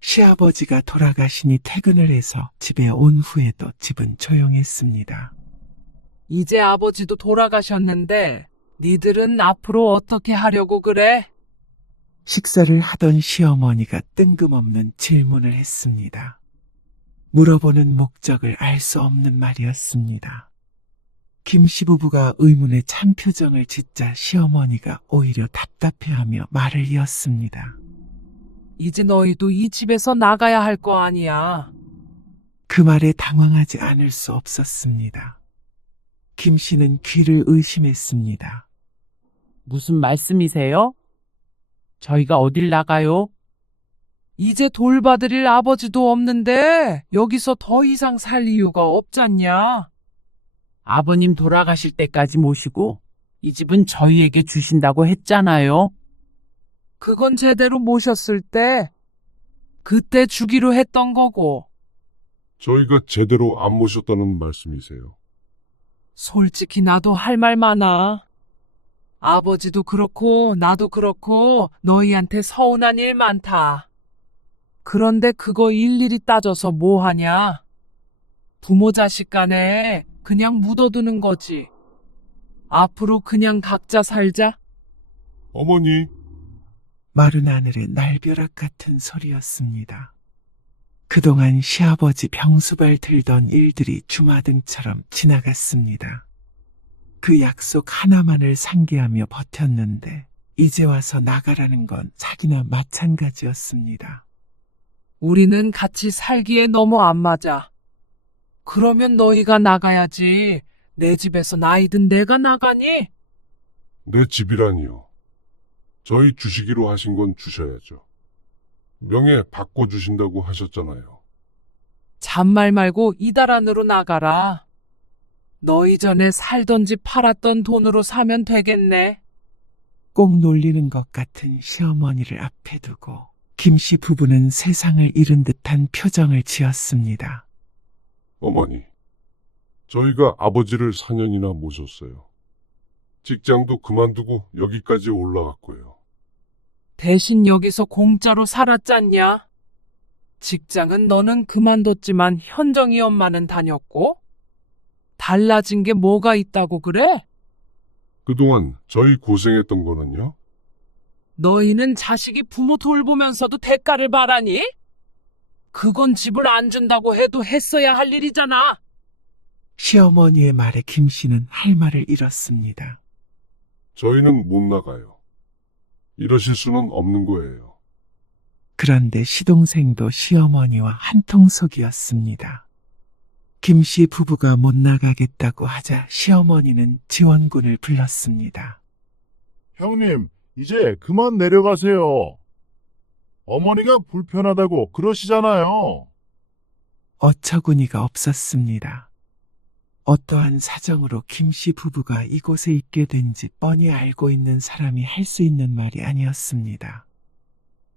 시아버지가 돌아가시니 퇴근을 해서 집에 온 후에도 집은 조용했습니다. 이제 아버지도 돌아가셨는데 니들은 앞으로 어떻게 하려고 그래? 식사를 하던 시어머니가 뜬금없는 질문을 했습니다. 물어보는 목적을 알 수 없는 말이었습니다. 김씨 부부가 의문의 찬 표정을 짓자 시어머니가 오히려 답답해하며 말을 이었습니다. 이제 너희도 이 집에서 나가야 할 거 아니야. 그 말에 당황하지 않을 수 없었습니다. 김씨는 귀를 의심했습니다. 무슨 말씀이세요? 저희가 어딜 나가요? 이제 돌봐드릴 아버지도 없는데 여기서 더 이상 살 이유가 없잖냐. 아버님 돌아가실 때까지 모시고 이 집은 저희에게 주신다고 했잖아요. 그건 제대로 모셨을 때 그때 주기로 했던 거고. 저희가 제대로 안 모셨다는 말씀이세요? 솔직히 나도 할 말 많아. 아버지도 그렇고 나도 그렇고 너희한테 서운한 일 많다. 그런데 그거 일일이 따져서 뭐 하냐? 부모 자식 간에 그냥 묻어두는 거지. 앞으로 그냥 각자 살자. 어머니, 마른 하늘의 날벼락 같은 소리였습니다. 그동안 시아버지 병수발 들던 일들이 주마등처럼 지나갔습니다. 그 약속 하나만을 상기하며 버텼는데 이제 와서 나가라는 건 자기나 마찬가지였습니다. 우리는 같이 살기에 너무 안 맞아. 그러면 너희가 나가야지. 내 집에서 나이든 내가 나가니? 내 집이라니요. 저희 주시기로 하신 건 주셔야죠. 명예 바꿔주신다고 하셨잖아요. 잔말 말고 이달 안으로 나가라. 너희 전에 살던 집 팔았던 돈으로 사면 되겠네. 꼭 놀리는 것 같은 시어머니를 앞에 두고 김씨 부부는 세상을 잃은 듯한 표정을 지었습니다. 어머니, 저희가 아버지를 4년이나 모셨어요. 직장도 그만두고 여기까지 올라왔고요. 대신 여기서 공짜로 살았잖냐? 직장은 너는 그만뒀지만 현정이 엄마는 다녔고? 달라진 게 뭐가 있다고 그래? 그동안 저희 고생했던 거는요? 너희는 자식이 부모 돌보면서도 대가를 바라니? 그건 집을 안 준다고 해도 했어야 할 일이잖아. 시어머니의 말에 김씨는 할 말을 잃었습니다. 저희는 못 나가요. 이러실 수는 없는 거예요. 그런데 시동생도 시어머니와 한통속이었습니다. 김씨 부부가 못 나가겠다고 하자 시어머니는 지원군을 불렀습니다. 형님, 이제 그만 내려가세요. 어머니가 불편하다고 그러시잖아요. 어처구니가 없었습니다. 어떠한 사정으로 김씨 부부가 이곳에 있게 된지 뻔히 알고 있는 사람이 할 수 있는 말이 아니었습니다.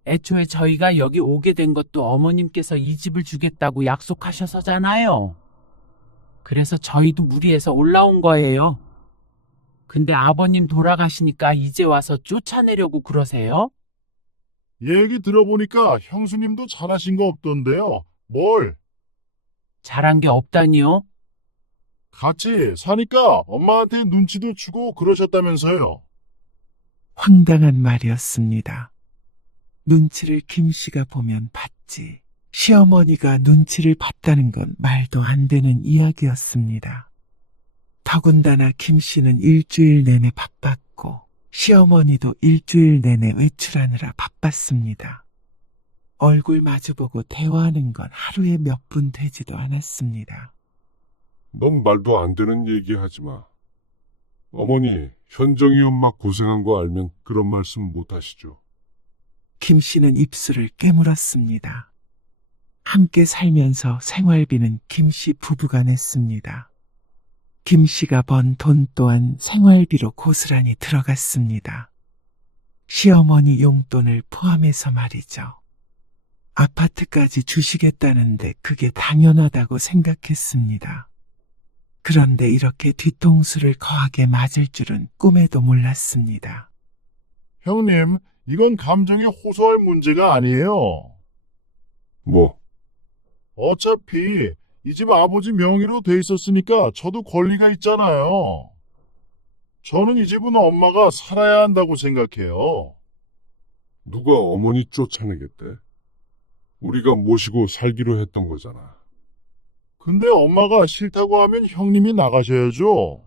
애초에 저희가 여기 오게 된 것도 어머님께서 이 집을 주겠다고 약속하셔서잖아요. 그래서 저희도 무리해서 올라온 거예요. 근데 아버님 돌아가시니까 이제 와서 쫓아내려고 그러세요? 얘기 들어보니까 형수님도 잘하신 거 없던데요. 뭘? 잘한 게 없다니요? 같이 사니까 엄마한테 눈치도 주고 그러셨다면서요. 황당한 말이었습니다. 눈치를 김씨가 보면 봤지. 시어머니가 눈치를 봤다는 건 말도 안 되는 이야기였습니다. 더군다나 김씨는 일주일 내내 바빴고 시어머니도 일주일 내내 외출하느라 바빴습니다. 얼굴 마주보고 대화하는 건 하루에 몇 분 되지도 않았습니다. 넌 말도 안 되는 얘기 하지 마. 어머니, 현정이 엄마 고생한 거 알면 그런 말씀 못 하시죠. 김씨는 입술을 깨물었습니다. 함께 살면서 생활비는 김씨 부부가 냈습니다. 김씨가 번 돈 또한 생활비로 고스란히 들어갔습니다. 시어머니 용돈을 포함해서 말이죠. 아파트까지 주시겠다는데 그게 당연하다고 생각했습니다. 그런데 이렇게 뒤통수를 거하게 맞을 줄은 꿈에도 몰랐습니다. 형님, 이건 감정에 호소할 문제가 아니에요. 뭐, 어차피 이 집 아버지 명의로 돼 있었으니까 저도 권리가 있잖아요. 저는 이 집은 엄마가 살아야 한다고 생각해요. 누가 어머니 쫓아내겠대? 우리가 모시고 살기로 했던 거잖아. 근데 엄마가 싫다고 하면 형님이 나가셔야죠.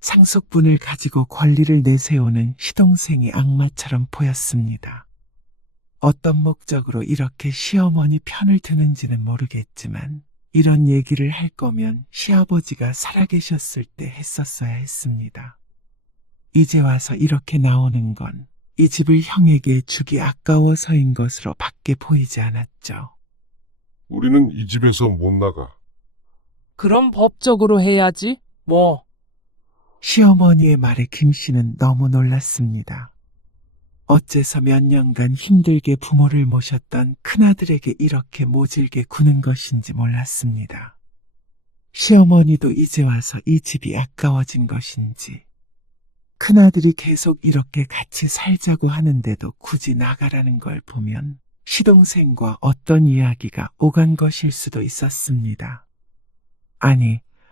상속분을 가지고 권리를 내세우는 시동생이 악마처럼 보였습니다. 어떤 목적으로 이렇게 시어머니 편을 드는지는 모르겠지만 이런 얘기를 할 거면 시아버지가 살아계셨을 때 했었어야 했습니다. 이제 와서 이렇게 나오는 건 이 집을 형에게 주기 아까워서인 것으로 밖에 보이지 않았죠. 우리는 이 집에서 못 나가. 그럼 법적으로 해야지. 뭐. 시어머니의 말에 김씨는 너무 놀랐습니다. 어째서 몇 년간 힘들게 부모를 모셨던 큰아들에게 이렇게 모질게 구는 것인지 몰랐습니다. 시어머니도 이제 와서 이 집이 아까워진 것인지, 큰아들이 계속 이렇게 같이 살자고 하는데도 굳이 나가라는 걸 보면 시동생과 어떤 이야기가 오간 것일 수도 있었습니다.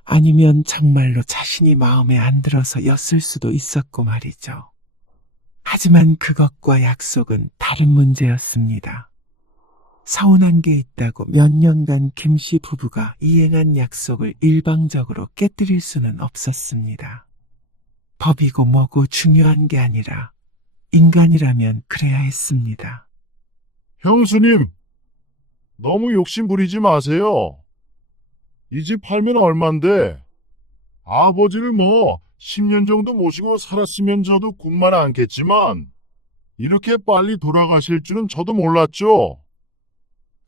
아니면 정말로 자신이 마음에 안 들어서였을 수도 있었고 말이죠. 하지만 그것과 약속은 다른 문제였습니다. 서운한 게 있다고 몇 년간 김씨 부부가 이행한 약속을 일방적으로 깨뜨릴 수는 없었습니다. 법이고 뭐고 중요한 게 아니라 인간이라면 그래야 했습니다. 형수님, 너무 욕심 부리지 마세요. 이 집 팔면 얼만데? 아버지를 10년 정도 모시고 살았으면 저도 군만 않겠지만 이렇게 빨리 돌아가실 줄은 저도 몰랐죠.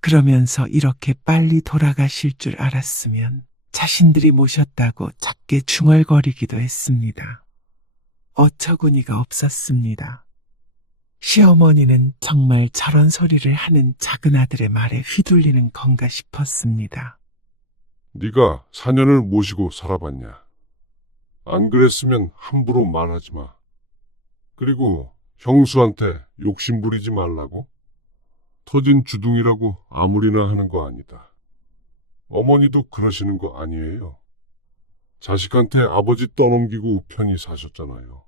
그러면서 이렇게 빨리 돌아가실 줄 알았으면 자신들이 모셨다고 작게 중얼거리기도 했습니다. 어처구니가 없었습니다. 시어머니는 정말 저런 소리를 하는 작은 아들의 말에 휘둘리는 건가 싶었습니다. 네가 4년을 모시고 살아봤냐? 안 그랬으면 함부로 말하지 마. 그리고 형수한테 욕심 부리지 말라고? 터진 주둥이라고 아무리나 하는 거 아니다. 어머니도 그러시는 거 아니에요. 자식한테 아버지 떠넘기고 편히 사셨잖아요.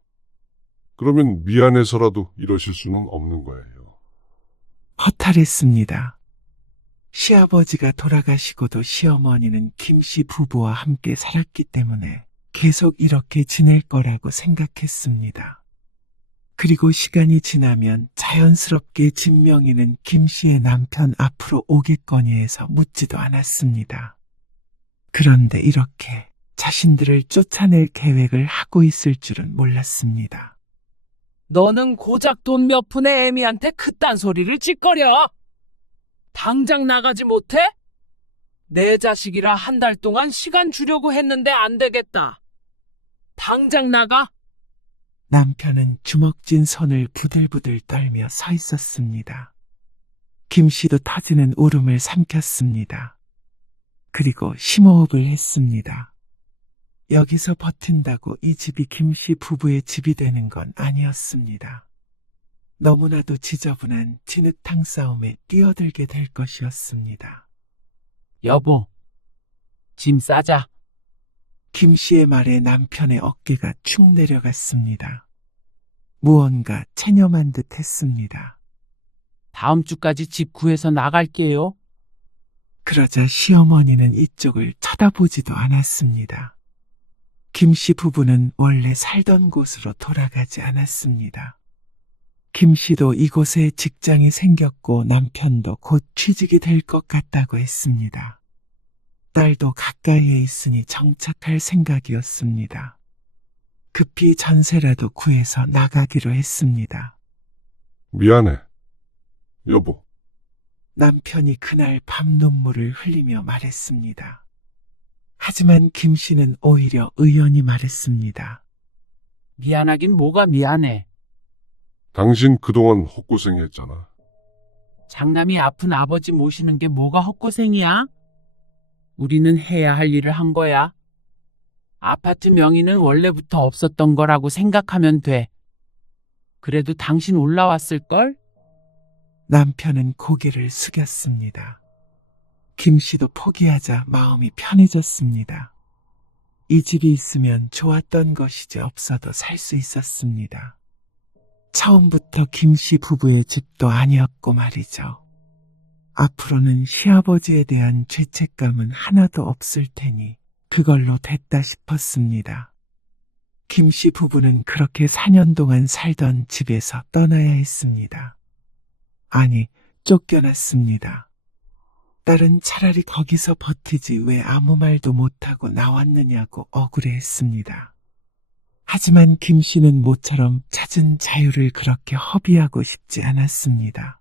그러면 미안해서라도 이러실 수는 없는 거예요. 허탈했습니다. 시아버지가 돌아가시고도 시어머니는 김씨 부부와 함께 살았기 때문에 계속 이렇게 지낼 거라고 생각했습니다. 그리고 시간이 지나면 자연스럽게 진명이는 김씨의 남편 앞으로 오겠거니 해서 묻지도 않았습니다. 그런데 이렇게 자신들을 쫓아낼 계획을 하고 있을 줄은 몰랐습니다. 너는 고작 돈 몇 푼의 애미한테 그딴 소리를 찌꺼려. 당장 나가지 못해? 내 자식이라 한 달 동안 시간 주려고 했는데 안 되겠다. 당장 나가. 남편은 주먹진 손을 부들부들 떨며 서 있었습니다. 김씨도 터지는 울음을 삼켰습니다. 그리고 심호흡을 했습니다. 여기서 버틴다고 이 집이 김씨 부부의 집이 되는 건 아니었습니다. 너무나도 지저분한 진흙탕 싸움에 뛰어들게 될 것이었습니다. 여보, 짐 싸자. 김씨의 말에 남편의 어깨가 축 내려갔습니다. 무언가 체념한 듯 했습니다. 다음 주까지 집 구해서 나갈게요. 그러자 시어머니는 이쪽을 쳐다보지도 않았습니다. 김씨 부부는 원래 살던 곳으로 돌아가지 않았습니다. 김씨도 이곳에 직장이 생겼고 남편도 곧 취직이 될 것 같다고 했습니다. 딸도 가까이에 있으니 정착할 생각이었습니다. 급히 전세라도 구해서 나가기로 했습니다. 미안해. 여보, 남편이 그날 밤 눈물을 흘리며 말했습니다. 하지만 김씨는 오히려 의연히 말했습니다. 미안하긴 뭐가 미안해. 당신 그동안 헛고생했잖아. 장남이 아픈 아버지 모시는 게 뭐가 헛고생이야? 우리는 해야 할 일을 한 거야. 아파트 명의는 원래부터 없었던 거라고 생각하면 돼. 그래도 당신 올라왔을걸? 남편은 고개를 숙였습니다. 김씨도 포기하자 마음이 편해졌습니다. 이 집이 있으면 좋았던 것이지 없어도 살 수 있었습니다. 처음부터 김씨 부부의 집도 아니었고 말이죠. 앞으로는 시아버지에 대한 죄책감은 하나도 없을 테니 그걸로 됐다 싶었습니다. 김씨 부부는 그렇게 4년 동안 살던 집에서 떠나야 했습니다. 아니, 쫓겨났습니다. 딸은 차라리 거기서 버티지 왜 아무 말도 못하고 나왔느냐고 억울해했습니다. 하지만 김씨는 모처럼 찾은 자유를 그렇게 허비하고 싶지 않았습니다.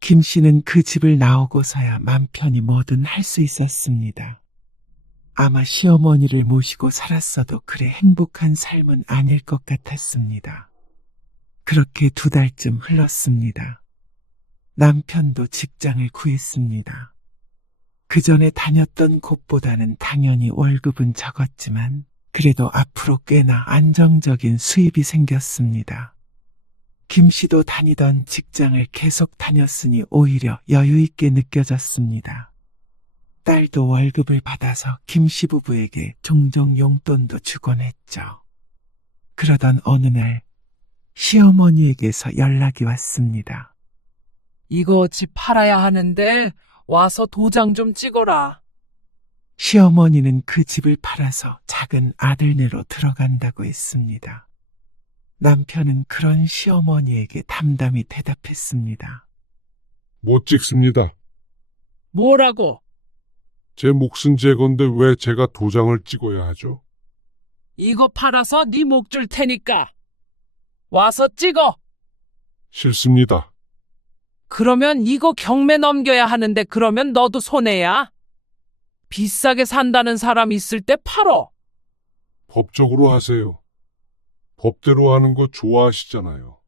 김씨는 그 집을 나오고서야 맘 편히 뭐든 할 수 있었습니다. 아마 시어머니를 모시고 살았어도 그래 행복한 삶은 아닐 것 같았습니다. 그렇게 2달쯤 흘렀습니다. 남편도 직장을 구했습니다. 그 전에 다녔던 곳보다는 당연히 월급은 적었지만 그래도 앞으로 꽤나 안정적인 수입이 생겼습니다. 김 씨도 다니던 직장을 계속 다녔으니 오히려 여유 있게 느껴졌습니다. 딸도 월급을 받아서 김 씨 부부에게 종종 용돈도 주곤 했죠. 그러던 어느 날 시어머니에게서 연락이 왔습니다. 이거 집 팔아야 하는데 와서 도장 좀 찍어라. 시어머니는 그 집을 팔아서 작은 아들네로 들어간다고 했습니다. 남편은 그런 시어머니에게 담담히 대답했습니다. 못 찍습니다. 뭐라고? 제 몫은 제 건데 왜 제가 도장을 찍어야 하죠? 이거 팔아서 네 목 줄 테니까. 와서 찍어. 싫습니다. 그러면 이거 경매 넘겨야 하는데 그러면 너도 손해야. 비싸게 산다는 사람 있을 때 팔어. 법적으로 하세요. 법대로 하는 거 좋아하시잖아요.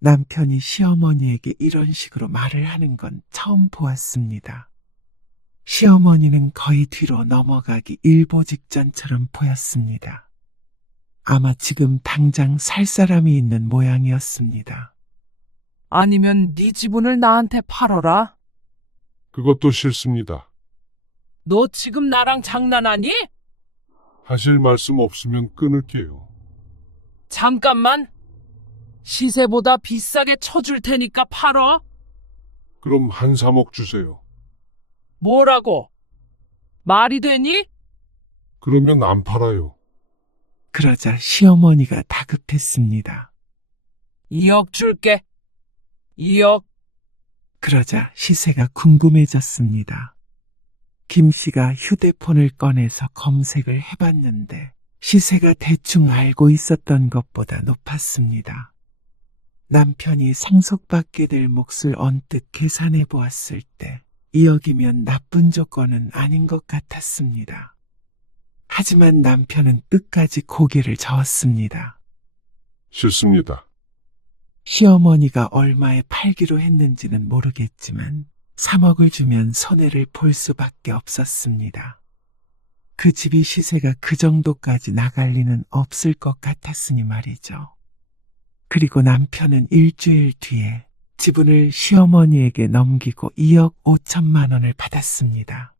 남편이 시어머니에게 이런 식으로 말을 하는 건 처음 보았습니다. 시어머니는 거의 뒤로 넘어가기 일보 직전처럼 보였습니다. 아마 지금 당장 살 사람이 있는 모양이었습니다. 아니면 네 지분을 나한테 팔어라. 그것도 싫습니다. 너 지금 나랑 장난하니? 하실 말씀 없으면 끊을게요. 잠깐만. 시세보다 비싸게 쳐줄 테니까 팔어. 그럼 한 3억 주세요. 뭐라고? 말이 되니? 그러면 안 팔아요. 그러자 시어머니가 다급했습니다. 2억 줄게. 2억. 그러자 시세가 궁금해졌습니다. 김 씨가 휴대폰을 꺼내서 검색을 해봤는데 시세가 대충 알고 있었던 것보다 높았습니다. 남편이 상속받게 될 몫을 언뜻 계산해 보았을 때 2억이면 나쁜 조건은 아닌 것 같았습니다. 하지만 남편은 끝까지 고개를 저었습니다. 싫습니다. 시어머니가 얼마에 팔기로 했는지는 모르겠지만 3억을 주면 손해를 볼 수밖에 없었습니다. 그 집이 시세가 그 정도까지 나갈 리는 없을 것 같았으니 말이죠. 그리고 남편은 일주일 뒤에 지분을 시어머니에게 넘기고 2억 5천만 원을 받았습니다.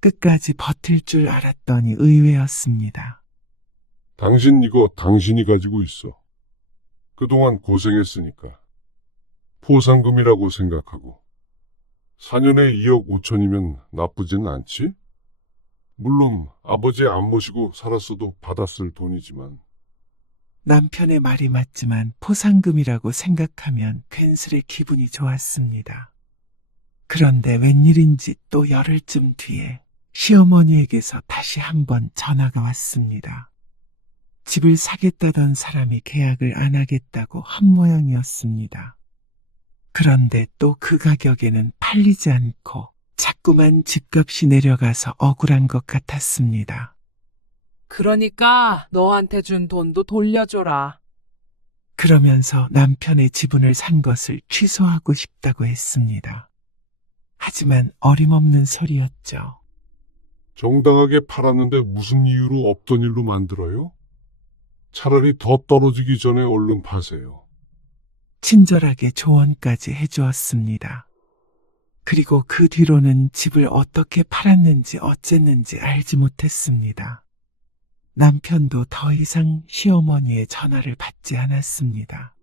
끝까지 버틸 줄 알았더니 의외였습니다. 당신 이거 당신이 가지고 있어. 그동안 고생했으니까. 포상금이라고 생각하고. 4년에 2억 5천이면 나쁘진 않지? 물론 아버지 안 모시고 살았어도 받았을 돈이지만. 남편의 말이 맞지만 포상금이라고 생각하면 괜스레 기분이 좋았습니다. 그런데 웬일인지 또 열흘쯤 뒤에 시어머니에게서 다시 한번 전화가 왔습니다. 집을 사겠다던 사람이 계약을 안 하겠다고 한 모양이었습니다. 그런데 또 그 가격에는 팔리지 않고 자꾸만 집값이 내려가서 억울한 것 같았습니다. 그러니까 너한테 준 돈도 돌려줘라. 그러면서 남편의 지분을 산 것을 취소하고 싶다고 했습니다. 하지만 어림없는 소리였죠. 정당하게 팔았는데 무슨 이유로 없던 일로 만들어요? 차라리 더 떨어지기 전에 얼른 파세요. 친절하게 조언까지 해주었습니다. 그리고 그 뒤로는 집을 어떻게 팔았는지 어쨌는지 알지 못했습니다. 남편도 더 이상 시어머니의 전화를 받지 않았습니다.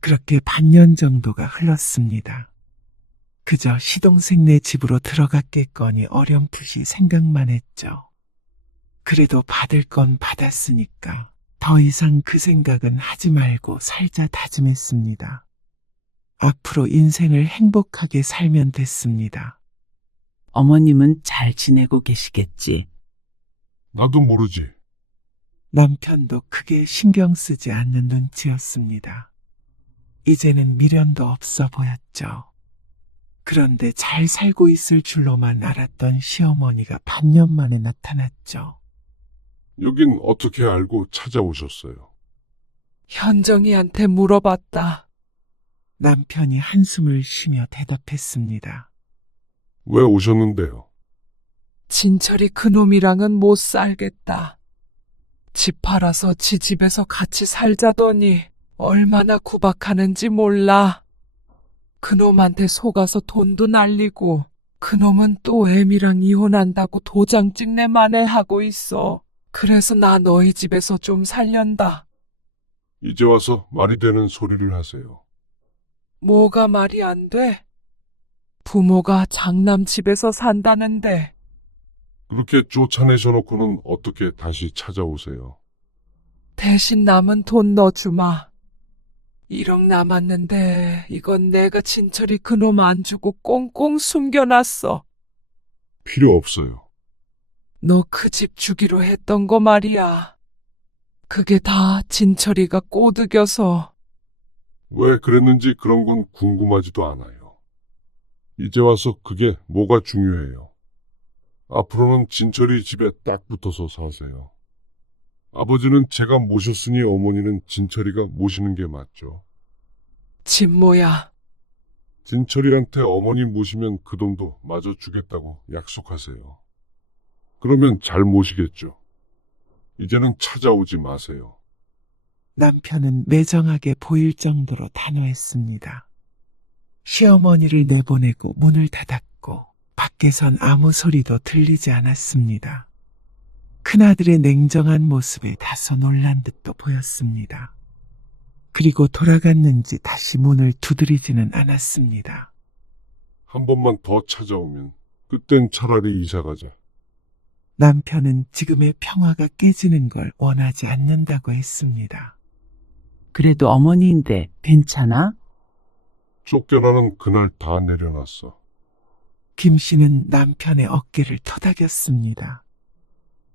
그렇게 반년 정도가 흘렀습니다. 그저 시동생네 집으로 들어갔겠거니 어렴풋이 생각만 했죠. 그래도 받을 건 받았으니까 더 이상 그 생각은 하지 말고 살자 다짐했습니다. 앞으로 인생을 행복하게 살면 됐습니다. 어머님은 잘 지내고 계시겠지. 나도 모르지. 남편도 크게 신경 쓰지 않는 눈치였습니다. 이제는 미련도 없어 보였죠. 그런데 잘 살고 있을 줄로만 알았던 시어머니가 반년 만에 나타났죠. 여긴 어떻게 알고 찾아오셨어요? 현정이한테 물어봤다. 남편이 한숨을 쉬며 대답했습니다. 왜 오셨는데요? 진철이 그놈이랑은 못 살겠다. 집 팔아서 지 집에서 같이 살자더니 얼마나 구박하는지 몰라. 그놈한테 속아서 돈도 날리고 그놈은 또 애미랑 이혼한다고 도장 찍내 만회하고 있어. 그래서 나 너희 집에서 좀 살련다. 이제 와서 말이 되는 소리를 하세요. 뭐가 말이 안 돼? 부모가 장남 집에서 산다는데 그렇게 쫓아내셔놓고는 어떻게 다시 찾아오세요? 대신 남은 돈 넣어주마. 1억 남았는데 이건 내가 진철이 그놈 안 주고 꽁꽁 숨겨놨어. 필요 없어요. 너 그 집 주기로 했던 거 말이야. 그게 다 진철이가 꼬드겨서. 왜 그랬는지 그런 건 궁금하지도 않아요. 이제 와서 그게 뭐가 중요해요. 앞으로는 진철이 집에 딱 붙어서 사세요. 아버지는 제가 모셨으니 어머니는 진철이가 모시는 게 맞죠. 진모야, 진철이한테 어머니 모시면 그 돈도 마저 주겠다고 약속하세요. 그러면 잘 모시겠죠. 이제는 찾아오지 마세요. 남편은 매정하게 보일 정도로 단호했습니다. 시어머니를 내보내고 문을 닫았고 밖에선 아무 소리도 들리지 않았습니다. 큰아들의 냉정한 모습에 다소 놀란 듯도 보였습니다. 그리고 돌아갔는지 다시 문을 두드리지는 않았습니다. 한 번만 더 찾아오면 그땐 차라리 이사 가자. 남편은 지금의 평화가 깨지는 걸 원하지 않는다고 했습니다. 그래도 어머니인데 괜찮아? 쫓겨나는 그날 다 내려놨어. 김 씨는 남편의 어깨를 토닥였습니다.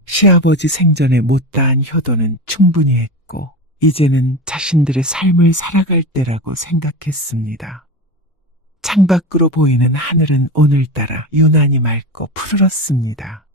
시아버지 생전에 못다한 효도는 충분히 했고 이제는 자신들의 삶을 살아갈 때라고 생각했습니다. 창밖으로 보이는 하늘은 오늘따라 유난히 맑고 푸르렀습니다.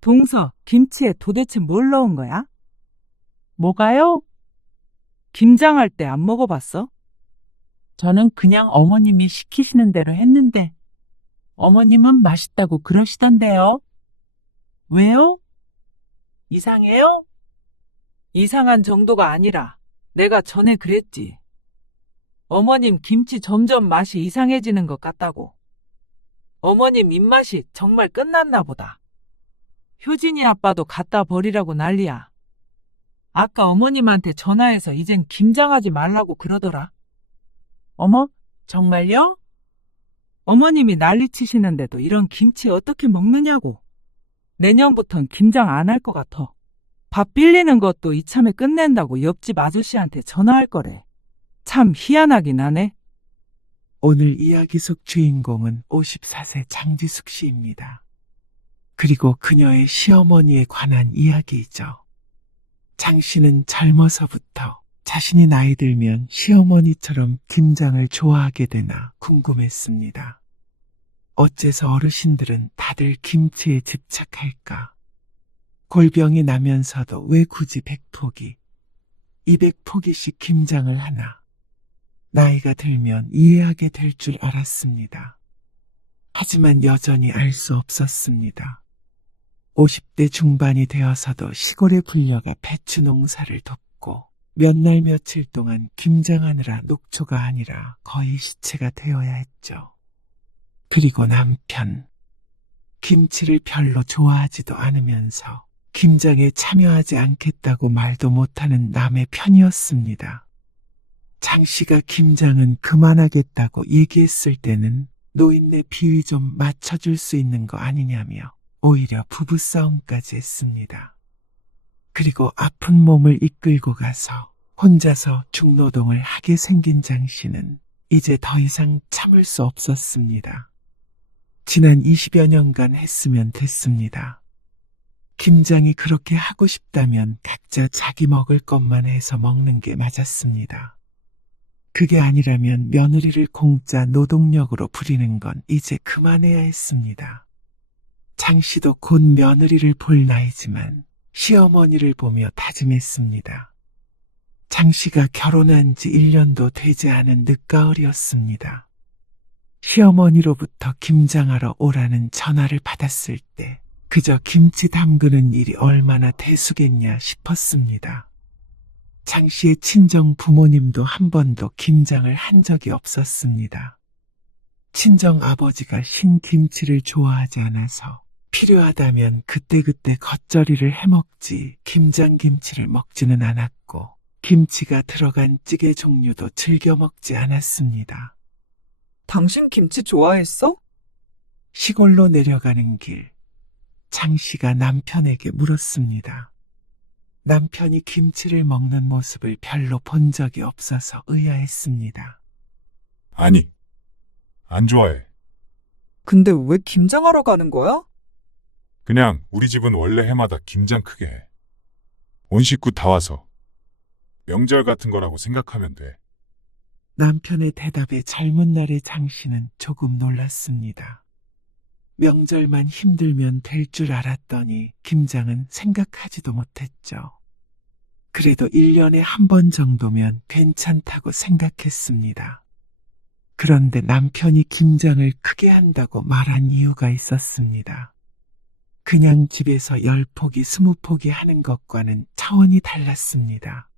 동서, 김치에 도대체 뭘 넣은 거야? 뭐가요? 김장할 때 안 먹어봤어? 저는 그냥 어머님이 시키시는 대로 했는데 어머님은 맛있다고 그러시던데요. 왜요? 이상해요? 이상한 정도가 아니라 내가 전에 그랬지. 어머님 김치 점점 맛이 이상해지는 것 같다고. 어머님 입맛이 정말 끝났나 보다. 효진이 아빠도 갖다 버리라고 난리야. 아까 어머님한테 전화해서 이젠 김장하지 말라고 그러더라. 어머, 정말요? 어머님이 난리치시는데도 이런 김치 어떻게 먹느냐고. 내년부턴 김장 안 할 것 같아. 밥 빌리는 것도 이참에 끝낸다고 옆집 아저씨한테 전화할 거래. 참 희한하긴 하네. 오늘 이야기 속 주인공은 54세 장지숙 씨입니다. 그리고 그녀의 시어머니에 관한 이야기이죠. 장 씨는 젊어서부터 자신이 나이 들면 시어머니처럼 김장을 좋아하게 되나 궁금했습니다. 어째서 어르신들은 다들 김치에 집착할까? 골병이 나면서도 왜 굳이 100포기, 200포기씩 김장을 하나? 나이가 들면 이해하게 될 줄 알았습니다. 하지만 여전히 알 수 없었습니다. 50대 중반이 되어서도 시골에 불려가 배추 농사를 돕고 몇 날 며칠 동안 김장하느라 녹초가 아니라 거의 시체가 되어야 했죠. 그리고 남편, 김치를 별로 좋아하지도 않으면서 김장에 참여하지 않겠다고 말도 못하는 남의 편이었습니다. 장 씨가 김장은 그만하겠다고 얘기했을 때는 노인네 비위 좀 맞춰줄 수 있는 거 아니냐며 오히려 부부싸움까지 했습니다. 그리고 아픈 몸을 이끌고 가서 혼자서 중노동을 하게 생긴 장 씨는 이제 더 이상 참을 수 없었습니다. 지난 20여 년간 했으면 됐습니다. 김장이 그렇게 하고 싶다면 각자 자기 먹을 것만 해서 먹는 게 맞았습니다. 그게 아니라면 며느리를 공짜 노동력으로 부리는 건 이제 그만해야 했습니다. 장 씨도 곧 며느리를 볼 나이지만 시어머니를 보며 다짐했습니다. 장 씨가 결혼한 지 1년도 되지 않은 늦가을이었습니다. 시어머니로부터 김장하러 오라는 전화를 받았을 때 그저 김치 담그는 일이 얼마나 대수겠냐 싶었습니다. 장 씨의 친정 부모님도 한 번도 김장을 한 적이 없었습니다. 친정 아버지가 신김치를 좋아하지 않아서 필요하다면 그때그때 겉절이를 해먹지 김장김치를 먹지는 않았고 김치가 들어간 찌개 종류도 즐겨 먹지 않았습니다. 당신 김치 좋아했어? 시골로 내려가는 길, 장 씨가 남편에게 물었습니다. 남편이 김치를 먹는 모습을 별로 본 적이 없어서 의아했습니다. 아니, 안 좋아해. 근데 왜 김장하러 가는 거야? 그냥 우리 집은 원래 해마다 김장 크게 해. 온 식구 다 와서 명절 같은 거라고 생각하면 돼. 남편의 대답에 젊은 날의 장 씨는 조금 놀랐습니다. 명절만 힘들면 될 줄 알았더니 김장은 생각하지도 못했죠. 그래도 1년에 한 번 정도면 괜찮다고 생각했습니다. 그런데 남편이 김장을 크게 한다고 말한 이유가 있었습니다. 그냥 집에서 10포기, 20포기 하는 것과는 차원이 달랐습니다.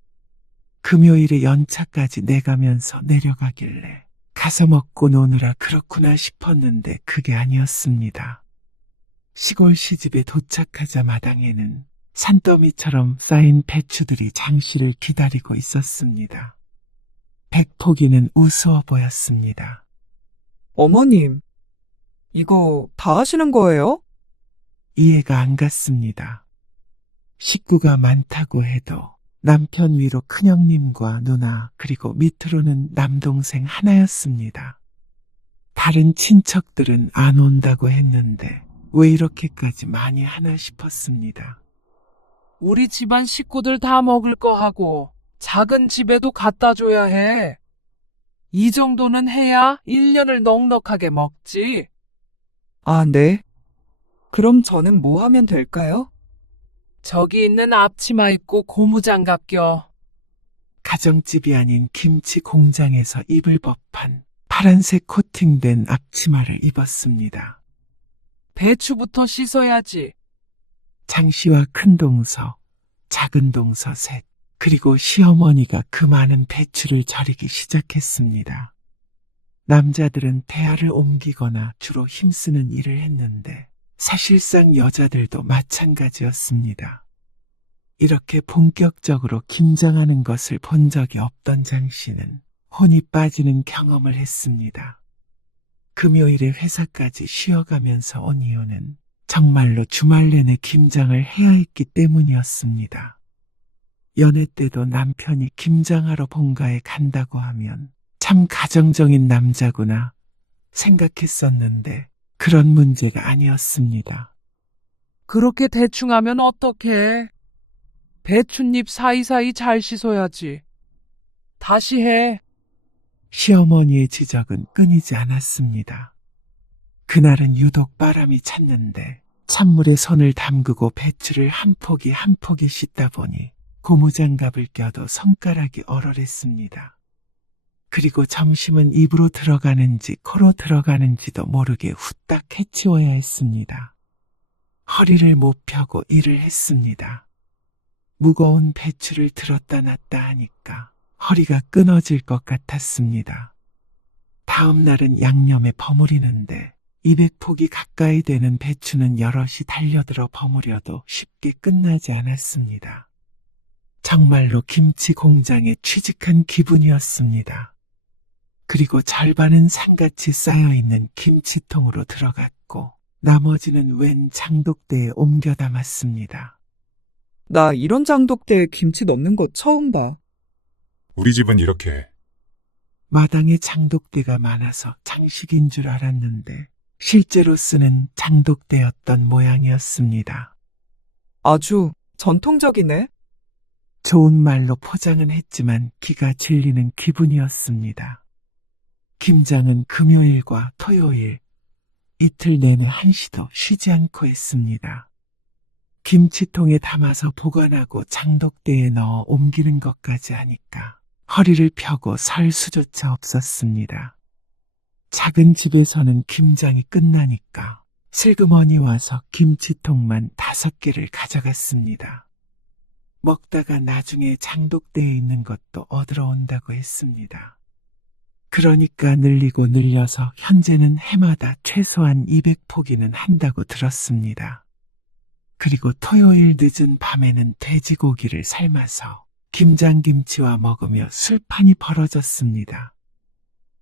금요일에 연차까지 내가면서 내려가길래 가서 먹고 노느라 그렇구나 싶었는데 그게 아니었습니다. 시골 시집에 도착하자 마당에는 산더미처럼 쌓인 배추들이 장 씨를 기다리고 있었습니다. 100포기는 우스워 보였습니다. 어머님, 이거 다 하시는 거예요? 이해가 안 갔습니다. 식구가 많다고 해도 남편 위로 큰형님과 누나 그리고 밑으로는 남동생 하나였습니다. 다른 친척들은 안 온다고 했는데 왜 이렇게까지 많이 하나 싶었습니다. 우리 집안 식구들 다 먹을 거 하고 작은 집에도 갖다 줘야 해. 이 정도는 해야 1년을 넉넉하게 먹지. 아, 네. 그럼 저는 뭐 하면 될까요? 저기 있는 앞치마 입고 고무장갑 껴. 가정집이 아닌 김치 공장에서 입을 법한 파란색 코팅된 앞치마를 입었습니다. 배추부터 씻어야지. 장 씨와 큰 동서, 작은 동서 셋, 그리고 시어머니가 그 많은 배추를 절이기 시작했습니다. 남자들은 대야를 옮기거나 주로 힘쓰는 일을 했는데 사실상 여자들도 마찬가지였습니다. 이렇게 본격적으로 김장하는 것을 본 적이 없던 장 씨는 혼이 빠지는 경험을 했습니다. 금요일에 회사까지 쉬어가면서 온 이유는 정말로 주말 내내 김장을 해야 했기 때문이었습니다. 연애 때도 남편이 김장하러 본가에 간다고 하면 참 가정적인 남자구나 생각했었는데 그런 문제가 아니었습니다. 그렇게 대충 하면 어떡해. 배춧잎 사이사이 잘 씻어야지. 다시 해. 시어머니의 지적은 끊이지 않았습니다. 그날은 유독 바람이 찼는데 찬물에 손을 담그고 배추를 한 포기 한 포기 씻다 보니 고무장갑을 껴도 손가락이 얼얼했습니다. 그리고 점심은 입으로 들어가는지 코로 들어가는지도 모르게 후딱 해치워야 했습니다. 허리를 못 펴고 일을 했습니다. 무거운 배추를 들었다 놨다 하니까 허리가 끊어질 것 같았습니다. 다음 날은 양념에 버무리는데 200포기 가까이 되는 배추는 여럿이 달려들어 버무려도 쉽게 끝나지 않았습니다. 정말로 김치 공장에 취직한 기분이었습니다. 그리고 절반은 상같이 쌓여있는 김치통으로 들어갔고 나머지는 웬 장독대에 옮겨 담았습니다. 나 이런 장독대에 김치 넣는 거 처음 봐. 우리 집은 이렇게 해. 마당에 장독대가 많아서 장식인 줄 알았는데 실제로 쓰는 장독대였던 모양이었습니다. 아주 전통적이네. 좋은 말로 포장은 했지만 기가 질리는 기분이었습니다. 김장은 금요일과 토요일, 이틀 내내 한시도 쉬지 않고 했습니다. 김치통에 담아서 보관하고 장독대에 넣어 옮기는 것까지 하니까 허리를 펴고 설 수조차 없었습니다. 작은 집에서는 김장이 끝나니까 슬그머니 와서 김치통만 5개를 가져갔습니다. 먹다가 나중에 장독대에 있는 것도 얻으러 온다고 했습니다. 그러니까 늘리고 늘려서 현재는 해마다 최소한 200포기는 한다고 들었습니다. 그리고 토요일 늦은 밤에는 돼지고기를 삶아서 김장김치와 먹으며 술판이 벌어졌습니다.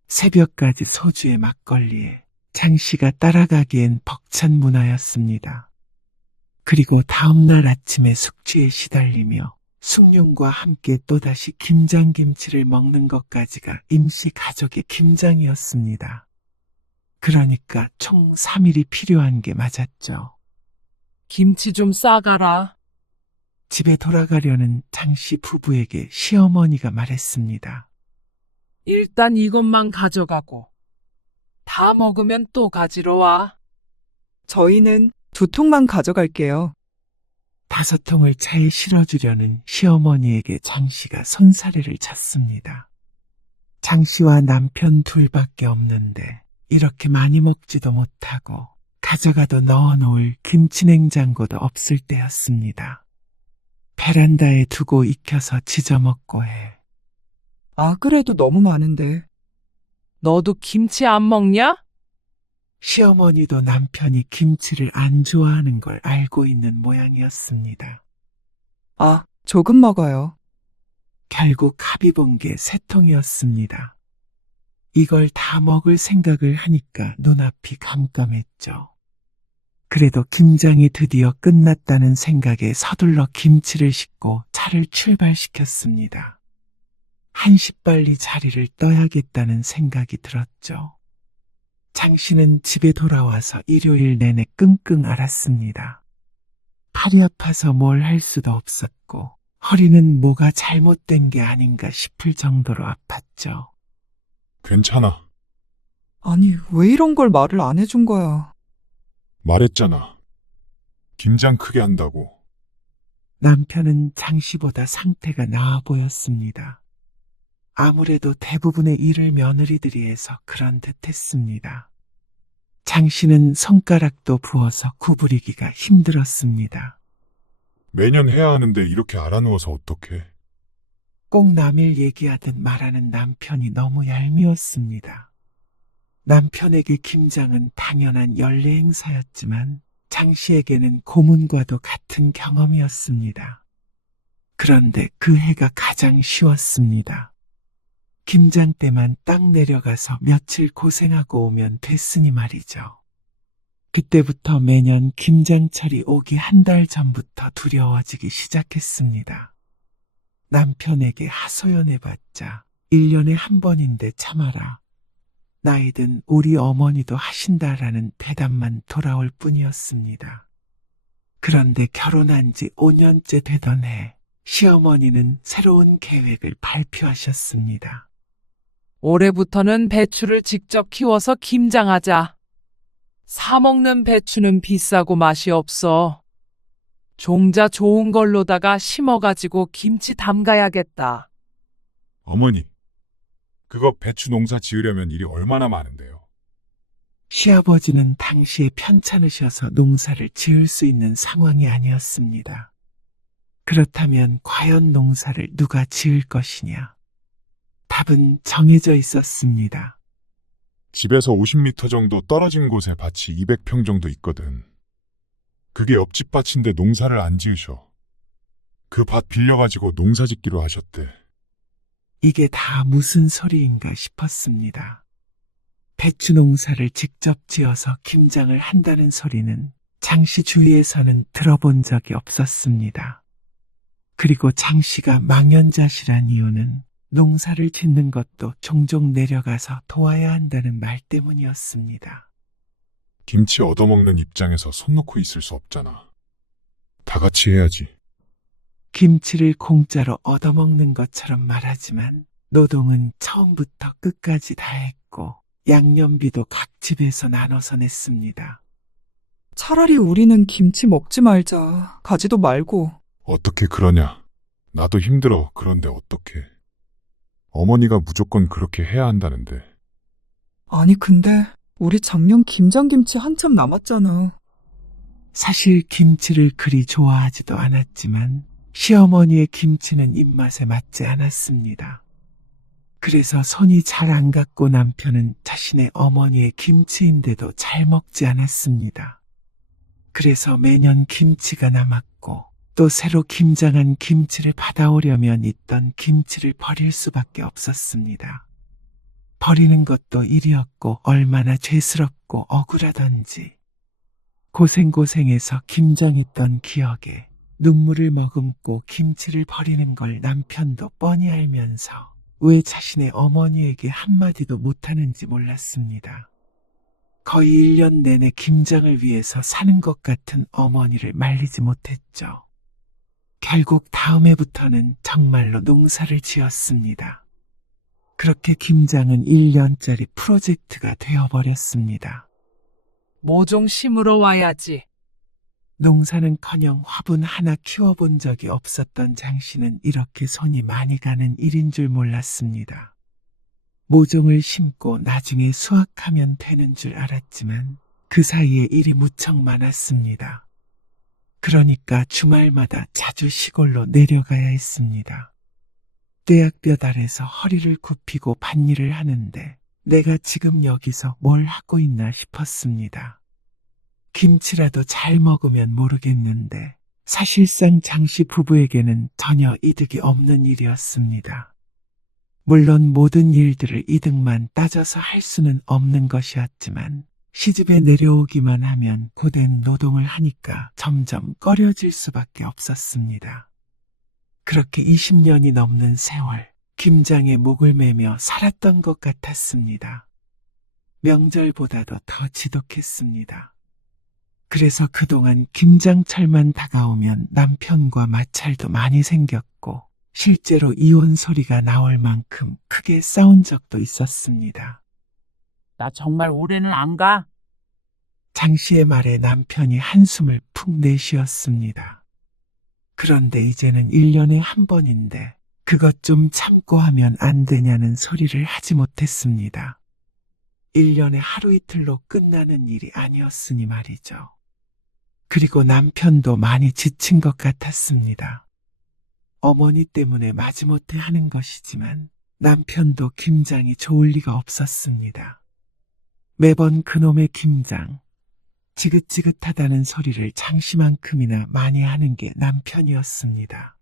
새벽까지 소주에 막걸리에 장씨가 따라가기엔 벅찬 문화였습니다. 그리고 다음날 아침에 숙취에 시달리며 숭늉과 함께 또다시 김장김치를 먹는 것까지가 임시 가족의 김장이었습니다. 그러니까 총 3일이 필요한 게 맞았죠. 김치 좀 싸가라. 집에 돌아가려는 장씨 부부에게 시어머니가 말했습니다. 일단 이것만 가져가고. 다 먹으면 또 가지러 와. 저희는 2통만 가져갈게요. 5통을 차에 실어주려는 시어머니에게 장씨가 손사래를 쳤습니다. 장씨와 남편 둘밖에 없는데 이렇게 많이 먹지도 못하고 가져가도 넣어놓을 김치냉장고도 없을 때였습니다. 베란다에 두고 익혀서 지져먹고 해. 아, 그래도 너무 많은데. 너도 김치 안 먹냐? 시어머니도 남편이 김치를 안 좋아하는 걸 알고 있는 모양이었습니다. 아, 조금 먹어요. 결국 합의 본 게 3통이었습니다. 이걸 다 먹을 생각을 하니까 눈앞이 깜깜했죠. 그래도 김장이 드디어 끝났다는 생각에 서둘러 김치를 싣고 차를 출발시켰습니다. 한시빨리 자리를 떠야겠다는 생각이 들었죠. 장씨는 집에 돌아와서 일요일 내내 끙끙 앓았습니다. 팔이 아파서 뭘 할 수도 없었고 허리는 뭐가 잘못된 게 아닌가 싶을 정도로 아팠죠. 괜찮아. 아니, 왜 이런 걸 말을 안 해준 거야? 말했잖아. 김장 크게 한다고. 남편은 장씨보다 상태가 나아 보였습니다. 아무래도 대부분의 일을 며느리들이 해서 그런 듯 했습니다. 장씨는 손가락도 부어서 구부리기가 힘들었습니다. 매년 해야 하는데 이렇게 알아누워서 어떡해. 꼭 남일 얘기하듯 말하는 남편이 너무 얄미웠습니다. 남편에게 김장은 당연한 연례 행사였지만 장씨에게는 고문과도 같은 경험이었습니다. 그런데 그 해가 가장 쉬웠습니다. 김장 때만 딱 내려가서 며칠 고생하고 오면 됐으니 말이죠. 그때부터 매년 김장철이 오기 1달 전부터 두려워지기 시작했습니다. 남편에게 하소연해봤자 1년에 한 번인데 참아라. 나이든 우리 어머니도 하신다라는 대답만 돌아올 뿐이었습니다. 그런데 결혼한 지 5년째 되던 해, 시어머니는 새로운 계획을 발표하셨습니다. 올해부터는 배추를 직접 키워서 김장하자. 사 먹는 배추는 비싸고 맛이 없어. 종자 좋은 걸로다가 심어가지고 김치 담가야겠다. 어머니, 그거 배추 농사 지으려면 일이 얼마나 많은데요. 시아버지는 당시에 편찮으셔서 농사를 지을 수 있는 상황이 아니었습니다. 그렇다면 과연 농사를 누가 지을 것이냐? 답은 정해져 있었습니다. 집에서 50m 정도 떨어진 곳에 밭이 200평 정도 있거든. 그게 옆집 밭인데 농사를 안 지으셔. 그 밭 빌려가지고 농사 짓기로 하셨대. 이게 다 무슨 소리인가 싶었습니다. 배추 농사를 직접 지어서 김장을 한다는 소리는 장씨 주위에서는 들어본 적이 없었습니다. 그리고 장 씨가 망연자실한 이유는 농사를 짓는 것도 종종 내려가서 도와야 한다는 말 때문이었습니다. 김치 얻어먹는 입장에서 손 놓고 있을 수 없잖아. 다 같이 해야지. 김치를 공짜로 얻어먹는 것처럼 말하지만 노동은 처음부터 끝까지 다 했고 양념비도 각 집에서 나눠서 냈습니다. 차라리 우리는 김치 먹지 말자. 가지도 말고. 어떻게 그러냐. 나도 힘들어. 그런데 어떻게. 어머니가 무조건 그렇게 해야 한다는데. 아니, 근데 우리 작년 김장김치 한참 남았잖아. 사실 김치를 그리 좋아하지도 않았지만 시어머니의 김치는 입맛에 맞지 않았습니다. 그래서 손이 잘 안 갔고 남편은 자신의 어머니의 김치인데도 잘 먹지 않았습니다. 그래서 매년 김치가 남았고 또 새로 김장한 김치를 받아오려면 있던 김치를 버릴 수밖에 없었습니다. 버리는 것도 일이었고 얼마나 죄스럽고 억울하던지 고생고생해서 김장했던 기억에 눈물을 머금고 김치를 버리는 걸 남편도 뻔히 알면서 왜 자신의 어머니에게 한마디도 못하는지 몰랐습니다. 거의 1년 내내 김장을 위해서 사는 것 같은 어머니를 말리지 못했죠. 결국 다음 해부터는 정말로 농사를 지었습니다. 그렇게 김장은 1년짜리 프로젝트가 되어버렸습니다. 모종 심으러 와야지. 농사는커녕 화분 하나 키워본 적이 없었던 장 씨는 이렇게 손이 많이 가는 일인 줄 몰랐습니다. 모종을 심고 나중에 수확하면 되는 줄 알았지만 그 사이에 일이 무척 많았습니다. 그러니까 주말마다 자주 시골로 내려가야 했습니다. 떼약볕 아래서 허리를 굽히고 밭일을 하는데 내가 지금 여기서 뭘 하고 있나 싶었습니다. 김치라도 잘 먹으면 모르겠는데 사실상 장씨 부부에게는 전혀 이득이 없는 일이었습니다. 물론 모든 일들을 이득만 따져서 할 수는 없는 것이었지만 시집에 내려오기만 하면 고된 노동을 하니까 점점 꺼려질 수밖에 없었습니다. 그렇게 20년이 넘는 세월, 김장에 목을 매며 살았던 것 같았습니다. 명절보다도 더 지독했습니다. 그래서 그동안 김장철만 다가오면 남편과 마찰도 많이 생겼고 실제로 이혼 소리가 나올 만큼 크게 싸운 적도 있었습니다. 나 정말 올해는 안 가. 장 씨의 말에 남편이 한숨을 푹 내쉬었습니다. 그런데 이제는 1년에 한 번인데 그것 좀 참고 하면 안 되냐는 소리를 하지 못했습니다. 1년에 하루 이틀로 끝나는 일이 아니었으니 말이죠. 그리고 남편도 많이 지친 것 같았습니다. 어머니 때문에 마지못해 하는 것이지만 남편도 김장이 좋을 리가 없었습니다. 매번 그놈의 김장, 지긋지긋하다는 소리를 장씨만큼이나 많이 하는 게 남편이었습니다.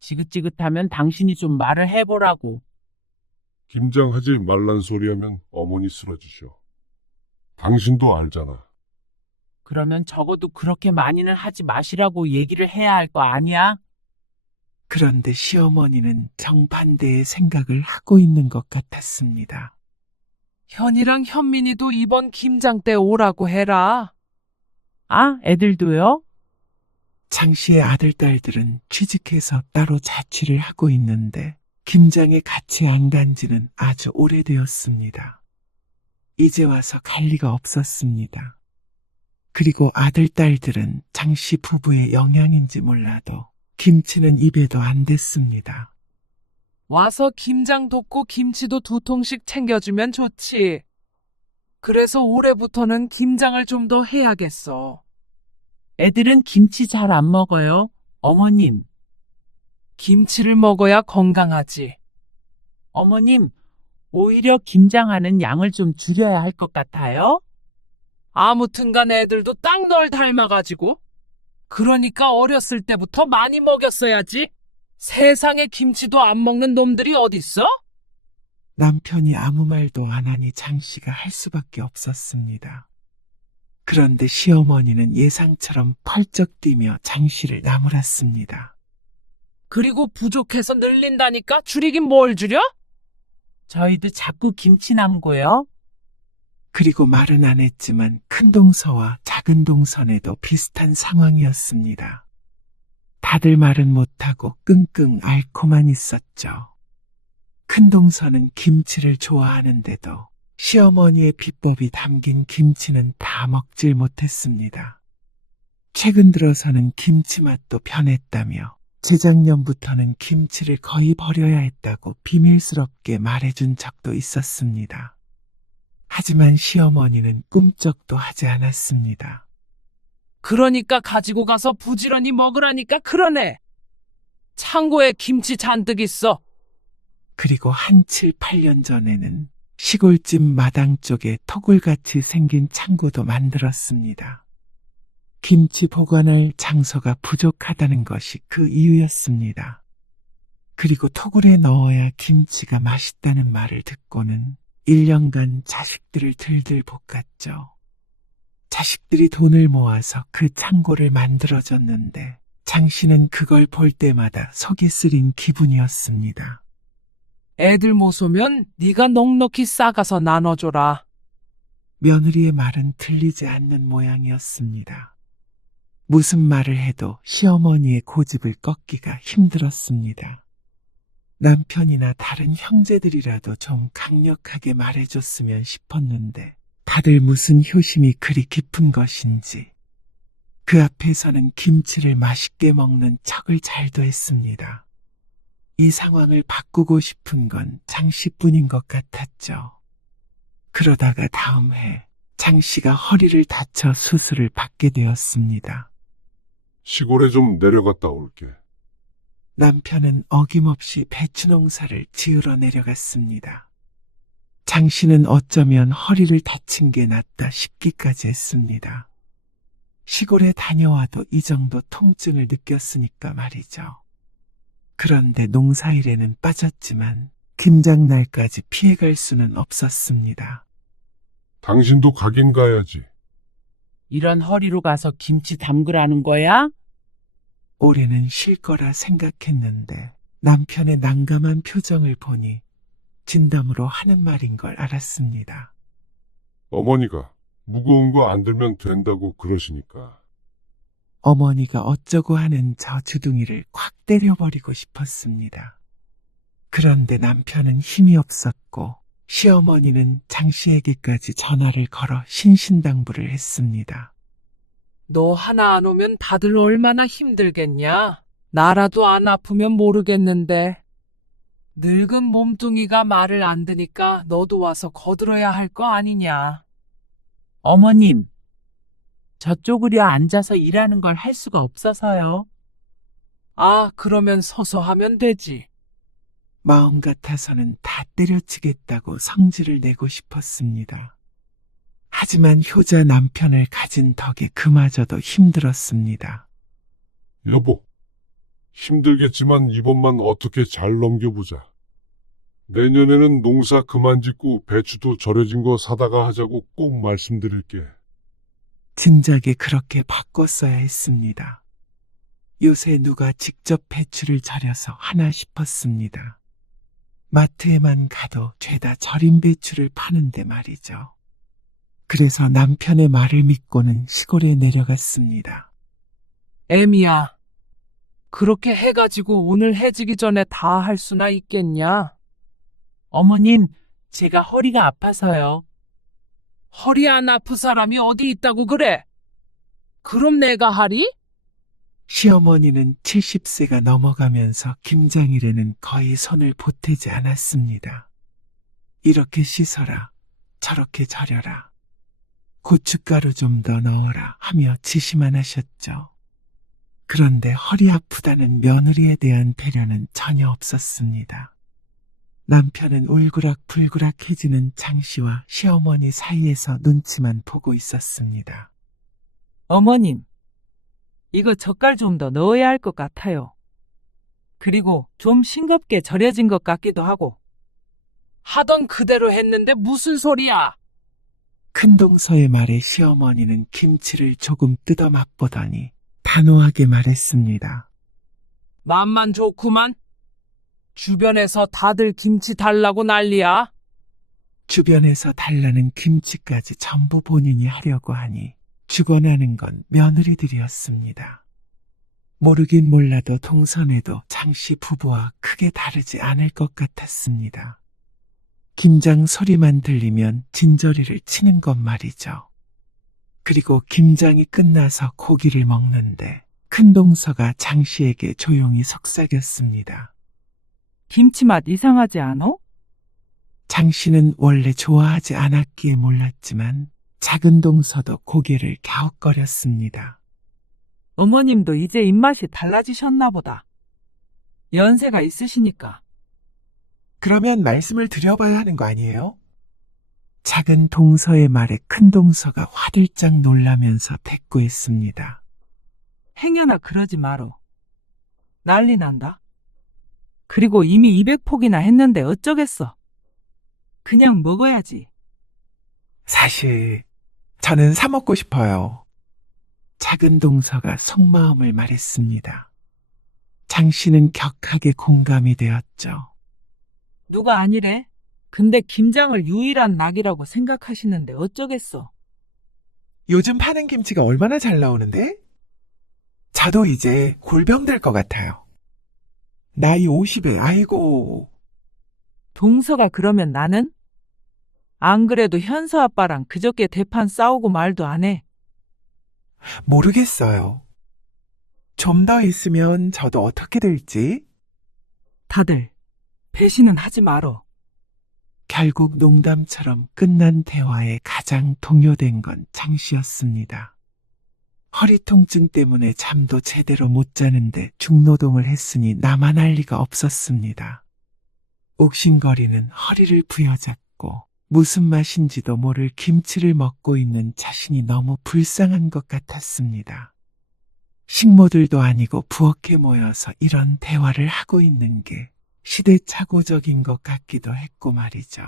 지긋지긋하면 당신이 좀 말을 해보라고. 김장하지 말란 소리 하면 어머니 쓰러지셔. 당신도 알잖아. 그러면 적어도 그렇게 많이는 하지 마시라고 얘기를 해야 할 거 아니야? 그런데 시어머니는 정반대의 생각을 하고 있는 것 같았습니다. 현이랑 현민이도 이번 김장 때 오라고 해라. 아, 애들도요? 장 씨의 아들, 딸들은 취직해서 따로 자취를 하고 있는데 김장에 같이 안 간 지는 아주 오래되었습니다. 이제 와서 갈 리가 없었습니다. 그리고 아들, 딸들은 장 씨 부부의 영향인지 몰라도 김치는 입에도 안 댔습니다. 와서 김장 돕고 김치도 2통씩 챙겨주면 좋지. 그래서 올해부터는 김장을 좀 더 해야겠어. 애들은 김치 잘 안 먹어요. 어머님, 김치를 먹어야 건강하지. 어머님, 오히려 김장하는 양을 좀 줄여야 할 것 같아요. 아무튼간 애들도 딱 널 닮아가지고. 그러니까 어렸을 때부터 많이 먹였어야지. 세상에 김치도 안 먹는 놈들이 어딨어? 남편이 아무 말도 안 하니 장 씨가 할 수밖에 없었습니다. 그런데 시어머니는 예상처럼 펄쩍 뛰며 장 씨를 나무랐습니다. 그리고 부족해서 늘린다니까 줄이긴 뭘 줄여? 저희도 자꾸 김치 남고요. 그리고 말은 안 했지만 큰 동서와 작은 동선에도 비슷한 상황이었습니다. 다들 말은 못하고 끙끙 앓고만 있었죠. 큰 동서는 김치를 좋아하는데도 시어머니의 비법이 담긴 김치는 다 먹질 못했습니다. 최근 들어서는 김치 맛도 변했다며 재작년부터는 김치를 거의 버려야 했다고 비밀스럽게 말해준 적도 있었습니다. 하지만 시어머니는 꿈쩍도 하지 않았습니다. 그러니까 가지고 가서 부지런히 먹으라니까 그러네. 창고에 김치 잔뜩 있어. 그리고 한 7, 8년 전에는 시골집 마당 쪽에 토굴같이 생긴 창고도 만들었습니다. 김치 보관할 장소가 부족하다는 것이 그 이유였습니다. 그리고 토굴에 넣어야 김치가 맛있다는 말을 듣고는 1년간 자식들을 들들 볶았죠. 자식들이 돈을 모아서 그 창고를 만들어줬는데 장 씨는 그걸 볼 때마다 속이 쓰린 기분이었습니다. 애들 못 오면 네가 넉넉히 싸가서 나눠줘라. 며느리의 말은 들리지 않는 모양이었습니다. 무슨 말을 해도 시어머니의 고집을 꺾기가 힘들었습니다. 남편이나 다른 형제들이라도 좀 강력하게 말해줬으면 싶었는데 다들 무슨 효심이 그리 깊은 것인지 그 앞에서는 김치를 맛있게 먹는 척을 잘도 했습니다. 이 상황을 바꾸고 싶은 건 장씨뿐인 것 같았죠. 그러다가 다음 해 장씨가 허리를 다쳐 수술을 받게 되었습니다. 시골에 좀 내려갔다 올게. 남편은 어김없이 배추 농사를 지으러 내려갔습니다. 장씨는 어쩌면 허리를 다친 게 낫다 싶기까지 했습니다. 시골에 다녀와도 이 정도 통증을 느꼈으니까 말이죠. 그런데 농사일에는 빠졌지만 김장날까지 피해갈 수는 없었습니다. 당신도 가긴 가야지. 이런 허리로 가서 김치 담그라는 거야? 올해는 쉴 거라 생각했는데 남편의 난감한 표정을 보니 진담으로 하는 말인 걸 알았습니다. 어머니가 무거운 거 안 들면 된다고 그러시니까. 어머니가 어쩌고 하는 저 주둥이를 콱 때려버리고 싶었습니다. 그런데 남편은 힘이 없었고 시어머니는 장씨에게까지 전화를 걸어 신신당부를 했습니다. 너 하나 안 오면 다들 얼마나 힘들겠냐? 나라도 안 아프면 모르겠는데. 늙은 몸뚱이가 말을 안 듣니까 너도 와서 거들어야 할 거 아니냐. 어머님, 저쪽으로 앉아서 일하는 걸 할 수가 없어서요. 아, 그러면 서서 하면 되지. 마음 같아서는 다 때려치겠다고 성질을 내고 싶었습니다. 하지만 효자 남편을 가진 덕에 그마저도 힘들었습니다. 여보, 힘들겠지만 이번만 어떻게 잘 넘겨보자. 내년에는 농사 그만 짓고 배추도 절여진 거 사다가 하자고 꼭 말씀드릴게. 진작에 그렇게 바꿨어야 했습니다. 요새 누가 직접 배추를 절여서 하나 싶었습니다. 마트에만 가도 죄다 절인 배추를 파는데 말이죠. 그래서 남편의 말을 믿고는 시골에 내려갔습니다. 애미야, 그렇게 해가지고 오늘 해지기 전에 다 할 수나 있겠냐? 어머님, 제가 허리가 아파서요. 허리 안 아픈 사람이 어디 있다고 그래? 그럼 내가 하리? 시어머니는 70세가 넘어가면서 김장일에는 거의 손을 보태지 않았습니다. 이렇게 씻어라, 저렇게 절여라, 고춧가루 좀 더 넣어라 하며 지시만 하셨죠. 그런데 허리 아프다는 며느리에 대한 배려는 전혀 없었습니다. 남편은 울그락불그락해지는 장씨와 시어머니 사이에서 눈치만 보고 있었습니다. 어머님, 이거 젓갈 좀 더 넣어야 할 것 같아요. 그리고 좀 싱겁게 절여진 것 같기도 하고. 하던 그대로 했는데 무슨 소리야? 큰동서의 말에 시어머니는 김치를 조금 뜯어 맛보더니 단호하게 말했습니다. 맘만 좋구만. 주변에서 다들 김치 달라고 난리야. 주변에서 달라는 김치까지 전부 본인이 하려고 하니 죽어나는 건 며느리들이었습니다. 모르긴 몰라도 동선에도 장씨 부부와 크게 다르지 않을 것 같았습니다. 김장 소리만 들리면 진저리를 치는 것 말이죠. 그리고 김장이 끝나서 고기를 먹는데 큰 동서가 장씨에게 조용히 속삭였습니다. 김치 맛 이상하지 않어? 장씨는 원래 좋아하지 않았기에 몰랐지만 작은 동서도 고개를 갸웃거렸습니다. 어머님도 이제 입맛이 달라지셨나 보다. 연세가 있으시니까. 그러면 말씀을 드려봐야 하는 거 아니에요? 작은 동서의 말에 큰 동서가 화들짝 놀라면서 대꾸했습니다. 행여나 그러지 마로. 난리 난다. 그리고 이미 200폭이나 했는데 어쩌겠어. 그냥 먹어야지. 사실 저는 사 먹고 싶어요. 작은 동서가 속마음을 말했습니다. 장씨는 격하게 공감이 되었죠. 누가 아니래? 근데 김장을 유일한 낙이라고 생각하시는데 어쩌겠어. 요즘 파는 김치가 얼마나 잘 나오는데? 저도 이제 골병 될 것 같아요. 나이 50에 아이고. 동서가 그러면 나는? 안 그래도 현서 아빠랑 그저께 대판 싸우고 말도 안 해. 모르겠어요. 좀 더 있으면 저도 어떻게 될지. 다들 배신은 하지 말어. 결국 농담처럼 끝난 대화에 가장 동요된 건 장씨였습니다. 허리 통증 때문에 잠도 제대로 못 자는데 중노동을 했으니 나만 할 리가 없었습니다. 옥신거리는 허리를 부여잡고 무슨 맛인지도 모를 김치를 먹고 있는 자신이 너무 불쌍한 것 같았습니다. 식모들도 아니고 부엌에 모여서 이런 대화를 하고 있는 게 시대착오적인 것 같기도 했고 말이죠.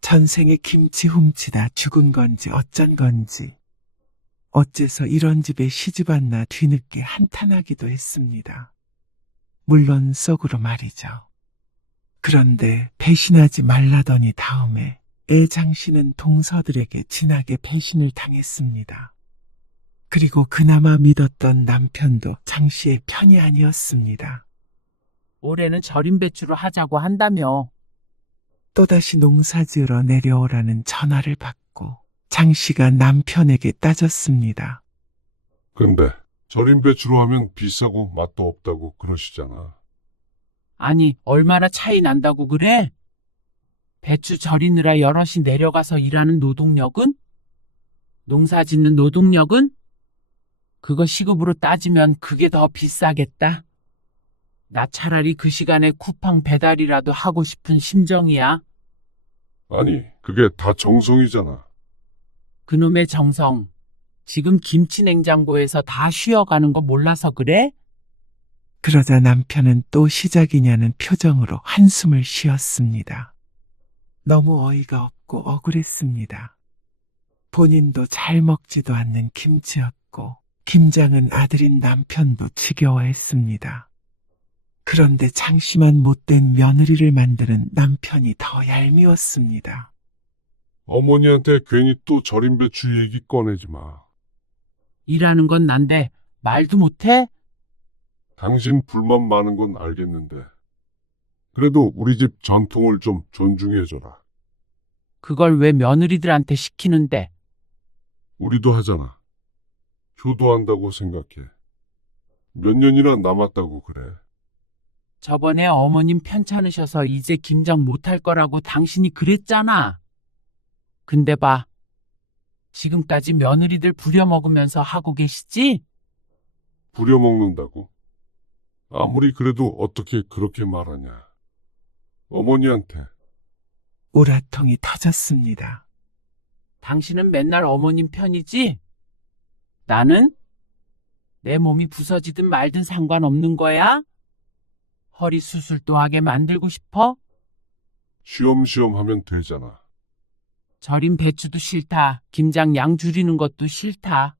전생에 김치 훔치다 죽은 건지 어쩐 건지 어째서 이런 집에 시집 왔나 뒤늦게 한탄하기도 했습니다. 물론 속으로 말이죠. 그런데 배신하지 말라더니 다음에 애장씨는 동서들에게 진하게 배신을 당했습니다. 그리고 그나마 믿었던 남편도 장씨의 편이 아니었습니다. 올해는 절임 배추로 하자고 한다며. 또다시 농사 지으러 내려오라는 전화를 받고 장씨가 남편에게 따졌습니다. 근데 절임 배추로 하면 비싸고 맛도 없다고 그러시잖아. 아니, 얼마나 차이 난다고 그래? 배추 절이느라 여럿이 내려가서 일하는 노동력은? 농사 짓는 노동력은? 그거 시급으로 따지면 그게 더 비싸겠다. 나 차라리 그 시간에 쿠팡 배달이라도 하고 싶은 심정이야. 아니, 그게 다 정성이잖아. 그놈의 정성. 지금 김치 냉장고에서 다 쉬어가는 거 몰라서 그래? 그러자 남편은 또 시작이냐는 표정으로 한숨을 쉬었습니다. 너무 어이가 없고 억울했습니다. 본인도 잘 먹지도 않는 김치였고 김장은 아들인 남편도 지겨워했습니다. 그런데 장씨만 못된 며느리를 만드는 남편이 더 얄미웠습니다. 어머니한테 괜히 또 절임 배추 얘기 꺼내지 마. 일하는 건 난데 말도 못해? 당신 불만 많은 건 알겠는데. 그래도 우리 집 전통을 좀 존중해줘라. 그걸 왜 며느리들한테 시키는데? 우리도 하잖아. 효도한다고 생각해. 몇 년이나 남았다고 그래. 저번에 어머님 편찮으셔서 이제 김장 못할 거라고 당신이 그랬잖아. 근데 봐. 지금까지 며느리들 부려먹으면서 하고 계시지? 부려먹는다고? 아무리 그래도 어떻게 그렇게 말하냐. 어머니한테. 우라통이 터졌습니다. 당신은 맨날 어머님 편이지? 나는? 내 몸이 부서지든 말든 상관없는 거야? 허리 수술도 하게 만들고 싶어? 쉬엄쉬엄 하면 되잖아. 절임 배추도 싫다. 김장 양 줄이는 것도 싫다.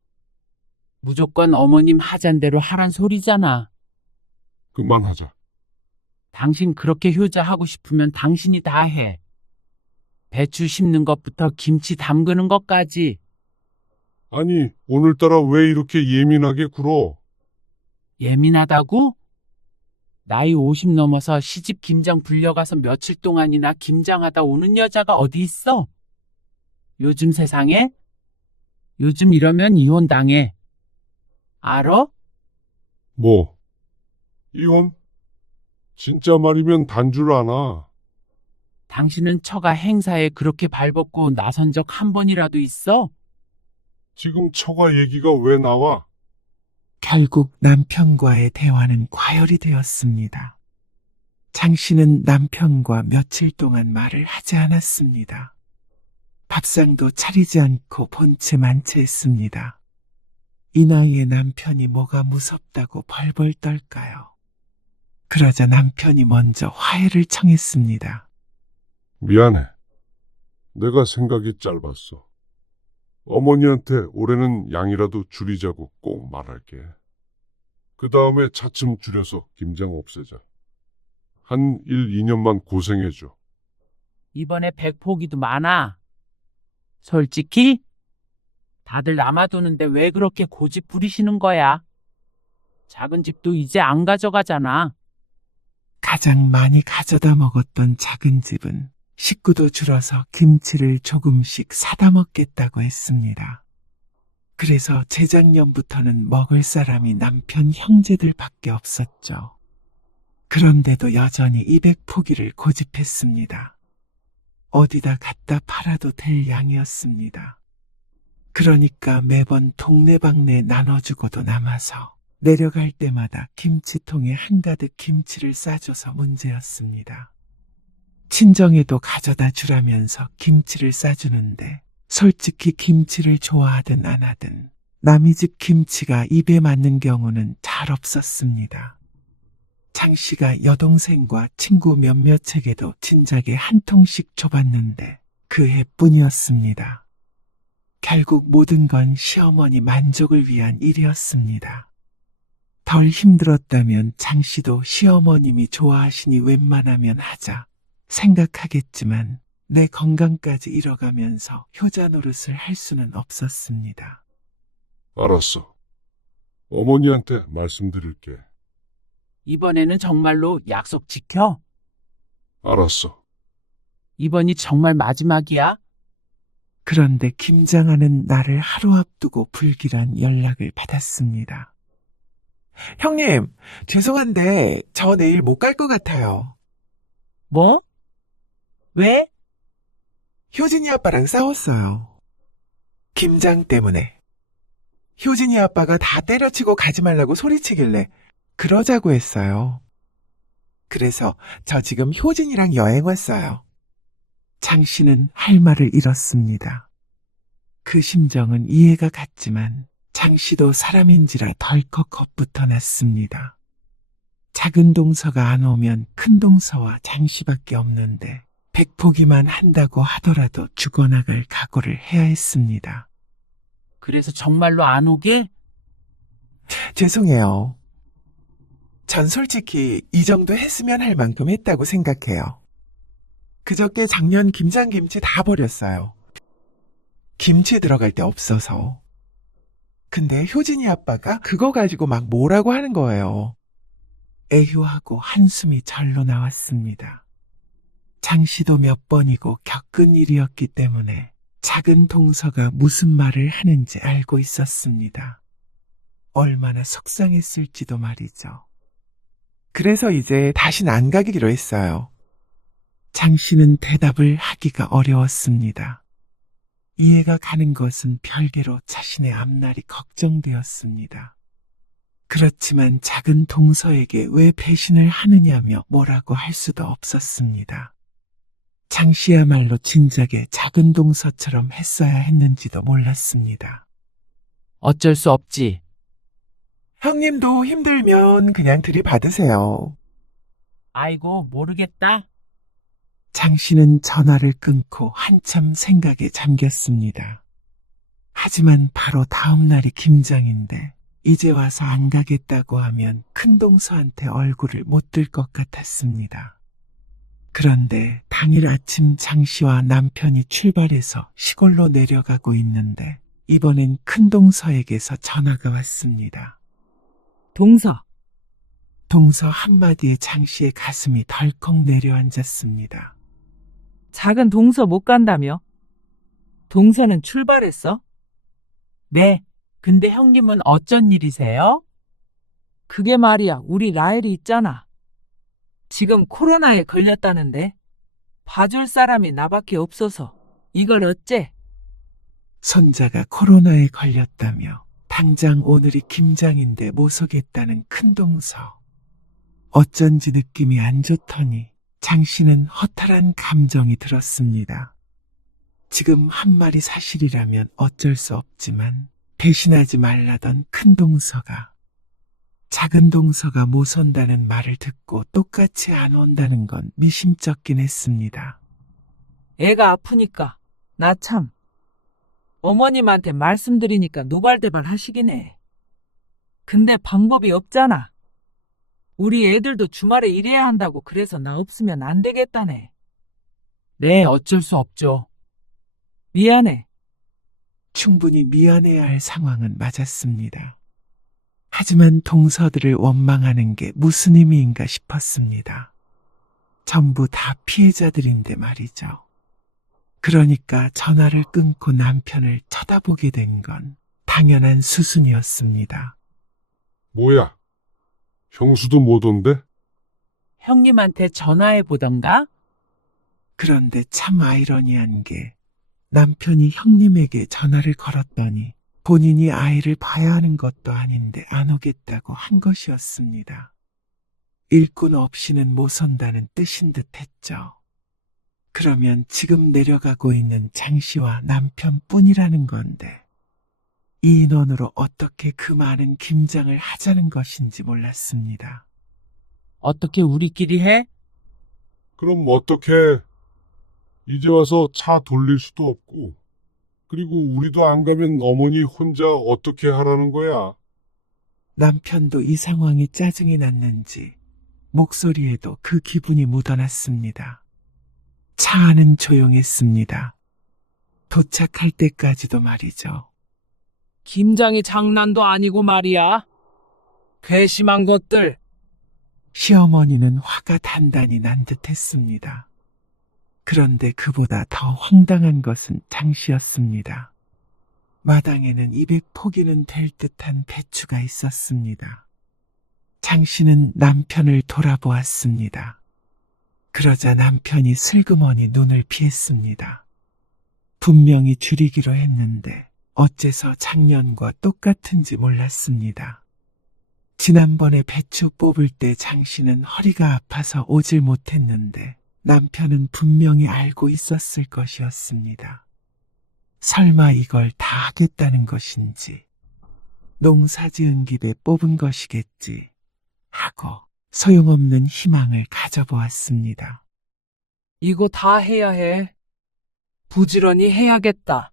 무조건 어머님 하잔대로 하란 소리잖아. 그만하자. 당신 그렇게 효자하고 싶으면 당신이 다 해. 배추 심는 것부터 김치 담그는 것까지. 아니, 오늘따라 왜 이렇게 예민하게 굴어? 예민하다고? 나이 50 넘어서 시집 김장 불려가서 며칠 동안이나 김장하다 오는 여자가 어디 있어? 요즘 세상에? 요즘 이러면 이혼당해. 알어? 뭐? 이혼? 진짜 말이면 단 줄 아나. 당신은 처가 행사에 그렇게 발벗고 나선 적 한 번이라도 있어? 지금 처가 얘기가 왜 나와? 결국 남편과의 대화는 과열이 되었습니다. 장 씨는 남편과 며칠 동안 말을 하지 않았습니다. 밥상도 차리지 않고 본체 만체했습니다. 이 나이에 남편이 뭐가 무섭다고 벌벌 떨까요? 그러자 남편이 먼저 화해를 청했습니다. 미안해. 내가 생각이 짧았어. 어머니한테 올해는 양이라도 줄이자고 꼭 말할게. 그 다음에 차츰 줄여서 김장 없애자. 한 1, 2년만 고생해줘. 이번에 백포기도 많아. 솔직히 다들 남아도는데 왜 그렇게 고집 부리시는 거야? 작은 집도 이제 안 가져가잖아. 가장 많이 가져다 먹었던 작은 집은 식구도 줄어서 김치를 조금씩 사다 먹겠다고 했습니다. 그래서 재작년부터는 먹을 사람이 남편 형제들밖에 없었죠. 그런데도 여전히 200포기를 고집했습니다. 어디다 갖다 팔아도 될 양이었습니다. 그러니까 매번 동네방네 나눠주고도 남아서 내려갈 때마다 김치통에 한가득 김치를 싸줘서 문제였습니다. 친정에도 가져다 주라면서 김치를 싸주는데 솔직히 김치를 좋아하든 안 하든 남의 집 김치가 입에 맞는 경우는 잘 없었습니다. 장 씨가 여동생과 친구 몇몇에게도 진작에 한 통씩 줘봤는데 그 해뿐이었습니다. 결국 모든 건 시어머니 만족을 위한 일이었습니다. 덜 힘들었다면 장 씨도 시어머님이 좋아하시니 웬만하면 하자 생각하겠지만 내 건강까지 잃어가면서 효자 노릇을 할 수는 없었습니다. 알았어. 어머니한테 말씀드릴게. 이번에는 정말로 약속 지켜? 알았어. 이번이 정말 마지막이야? 그런데 김장하는 날을 하루 앞두고 불길한 연락을 받았습니다. 형님, 죄송한데 저 내일 못 갈 것 같아요. 뭐? 왜? 효진이 아빠랑 싸웠어요. 김장 때문에. 효진이 아빠가 다 때려치고 가지 말라고 소리치길래 그러자고 했어요. 그래서 저 지금 효진이랑 여행 왔어요. 장 씨는 할 말을 잃었습니다. 그 심정은 이해가 갔지만 장 씨도 사람인지라 덜컥 겁부터 났습니다. 작은 동서가 안 오면 큰 동서와 장 씨밖에 없는데 백포기만 한다고 하더라도 죽어나갈 각오를 해야 했습니다. 그래서 정말로 안 오게? 죄송해요. 전 솔직히 이 정도 했으면 할 만큼 했다고 생각해요. 그저께 작년 김장김치 다 버렸어요. 김치 들어갈 데 없어서. 근데 효진이 아빠가 그거 가지고 막 뭐라고 하는 거예요. 애효하고 한숨이 절로 나왔습니다. 장 씨도 몇 번이고 겪은 일이었기 때문에 작은 동서가 무슨 말을 하는지 알고 있었습니다. 얼마나 속상했을지도 말이죠. 그래서 이제 다신 안 가기로 했어요. 장 씨는 대답을 하기가 어려웠습니다. 이해가 가는 것은 별개로 자신의 앞날이 걱정되었습니다. 그렇지만 작은 동서에게 왜 배신을 하느냐며 뭐라고 할 수도 없었습니다. 장 씨야말로 진작에 작은 동서처럼 했어야 했는지도 몰랐습니다. 어쩔 수 없지. 형님도 힘들면 그냥 들이받으세요. 아이고, 모르겠다. 장 씨는 전화를 끊고 한참 생각에 잠겼습니다. 하지만 바로 다음 날이 김장인데 이제 와서 안 가겠다고 하면 큰동서한테 얼굴을 못 들 것 같았습니다. 그런데 당일 아침 장 씨와 남편이 출발해서 시골로 내려가고 있는데 이번엔 큰동서에게서 전화가 왔습니다. 동서, 동서 한마디에 장 씨의 가슴이 덜컥 내려앉았습니다. 작은 동서 못 간다며? 동서는 출발했어? 네. 근데 형님은 어쩐 일이세요? 그게 말이야, 우리 라헬이 있잖아. 지금 코로나에 걸렸다는데 봐줄 사람이 나밖에 없어서 이걸 어째? 손자가 코로나에 걸렸다며 당장 오늘이 김장인데 모서겠다는 큰동서. 어쩐지 느낌이 안 좋더니 장 씨는 허탈한 감정이 들었습니다. 지금 한 말이 사실이라면 어쩔 수 없지만 배신하지 말라던 큰동서가 작은 동서가 못 온다는 말을 듣고 똑같이 안 온다는 건 미심쩍긴 했습니다. 애가 아프니까 나 참 어머님한테 말씀드리니까 노발대발 하시긴 해. 근데 방법이 없잖아. 우리 애들도 주말에 일해야 한다고 그래서 나 없으면 안 되겠다네. 네, 어쩔 수 없죠. 미안해. 충분히 미안해야 할 상황은 맞았습니다. 하지만 동서들을 원망하는 게 무슨 의미인가 싶었습니다. 전부 다 피해자들인데 말이죠. 그러니까 전화를 끊고 남편을 쳐다보게 된 건 당연한 수순이었습니다. 뭐야? 형수도 못 온대? 형님한테 전화해 보던가? 그런데 참 아이러니한 게 남편이 형님에게 전화를 걸었더니 본인이 아이를 봐야 하는 것도 아닌데 안 오겠다고 한 것이었습니다. 일꾼 없이는 못 온다는 뜻인 듯 했죠. 그러면 지금 내려가고 있는 장 씨와 남편뿐이라는 건데 이 인원으로 어떻게 그 많은 김장을 하자는 것인지 몰랐습니다. 어떻게 우리끼리 해? 그럼 어떡해? 이제 와서 차 돌릴 수도 없고. 그리고 우리도 안 가면 어머니 혼자 어떻게 하라는 거야? 남편도 이 상황이 짜증이 났는지 목소리에도 그 기분이 묻어났습니다. 차 안은 조용했습니다. 도착할 때까지도 말이죠. 김장이 장난도 아니고 말이야. 괘씸한 것들. 시어머니는 화가 단단히 난 듯했습니다. 그런데 그보다 더 황당한 것은 장 씨였습니다. 마당에는 200포기는 될 듯한 배추가 있었습니다. 장 씨는 남편을 돌아보았습니다. 그러자 남편이 슬그머니 눈을 피했습니다. 분명히 줄이기로 했는데 어째서 작년과 똑같은지 몰랐습니다. 지난번에 배추 뽑을 때 장 씨는 허리가 아파서 오질 못했는데 남편은 분명히 알고 있었을 것이었습니다. 설마 이걸 다 하겠다는 것인지, 농사 지은 김에 뽑은 것이겠지 하고 소용없는 희망을 가져보았습니다. 이거 다 해야 해. 부지런히 해야겠다.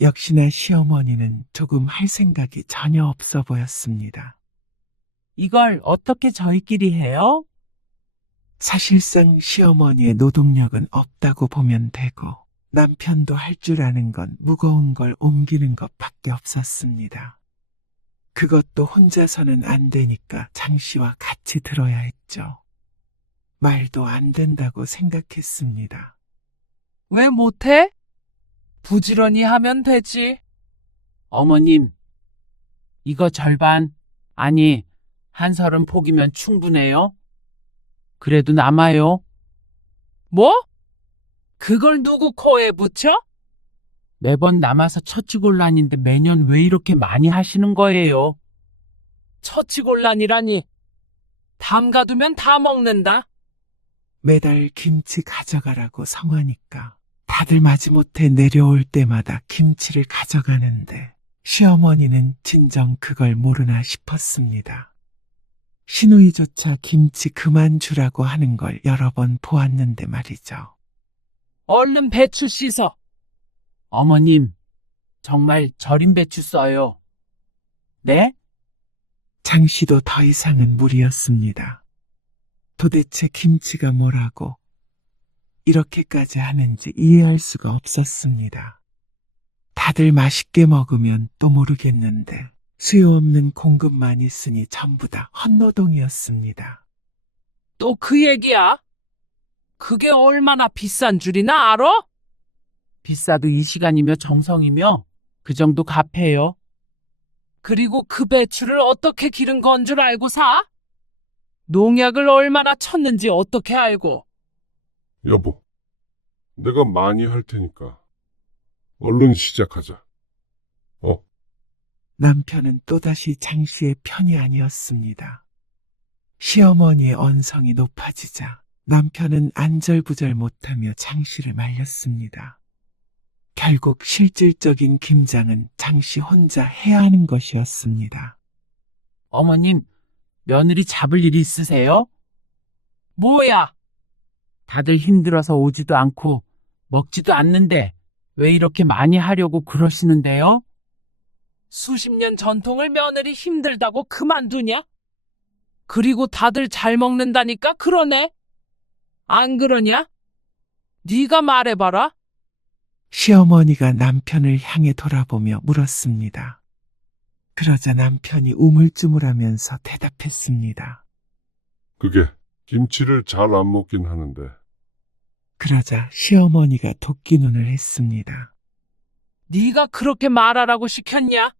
역시나 시어머니는 조금 할 생각이 전혀 없어 보였습니다. 이걸 어떻게 저희끼리 해요? 사실상 시어머니의 노동력은 없다고 보면 되고 남편도 할 줄 아는 건 무거운 걸 옮기는 것밖에 없었습니다. 그것도 혼자서는 안 되니까 장 씨와 같이 들어야 했죠. 말도 안 된다고 생각했습니다. 왜 못해? 부지런히 하면 되지. 어머님, 이거 절반, 아니, 한 30포기면 충분해요? 그래도 남아요. 뭐? 그걸 누구 코에 붙여? 매번 남아서 처치곤란인데 매년 왜 이렇게 많이 하시는 거예요? 처치곤란이라니. 담가두면 다 먹는다. 매달 김치 가져가라고 성하니까 다들 마지못해 내려올 때마다 김치를 가져가는데 시어머니는 진정 그걸 모르나 싶었습니다. 시누이조차 김치 그만 주라고 하는 걸 여러 번 보았는데 말이죠. 얼른 배추 씻어. 어머님, 정말 절임 배추 써요. 네? 장씨도 더 이상은 무리였습니다. 도대체 김치가 뭐라고 이렇게까지 하는지 이해할 수가 없었습니다. 다들 맛있게 먹으면 또 모르겠는데 수요 없는 공급만 있으니 전부 다 헛노동이었습니다. 또 그 얘기야? 그게 얼마나 비싼 줄이나 알아? 비싸도 이 시간이며 정성이며 그 정도 갚해요. 그리고 그 배추를 어떻게 기른 건 줄 알고 사? 농약을 얼마나 쳤는지 어떻게 알고? 여보, 내가 많이 할 테니까 얼른 시작하자. 남편은 또다시 장씨의 편이 아니었습니다. 시어머니의 언성이 높아지자 남편은 안절부절 못하며 장씨를 말렸습니다. 결국 실질적인 김장은 장씨 혼자 해야 하는 것이었습니다. 어머님, 며느리 잡을 일이 있으세요? 뭐야? 다들 힘들어서 오지도 않고 먹지도 않는데 왜 이렇게 많이 하려고 그러시는데요? 수십 년 전통을 며느리 힘들다고 그만두냐? 그리고 다들 잘 먹는다니까 그러네. 안 그러냐? 네가 말해봐라. 시어머니가 남편을 향해 돌아보며 물었습니다. 그러자 남편이 우물쭈물하면서 대답했습니다. 그게 김치를 잘 안 먹긴 하는데 그러자 시어머니가 도끼눈을 했습니다. 네가 그렇게 말하라고 시켰냐?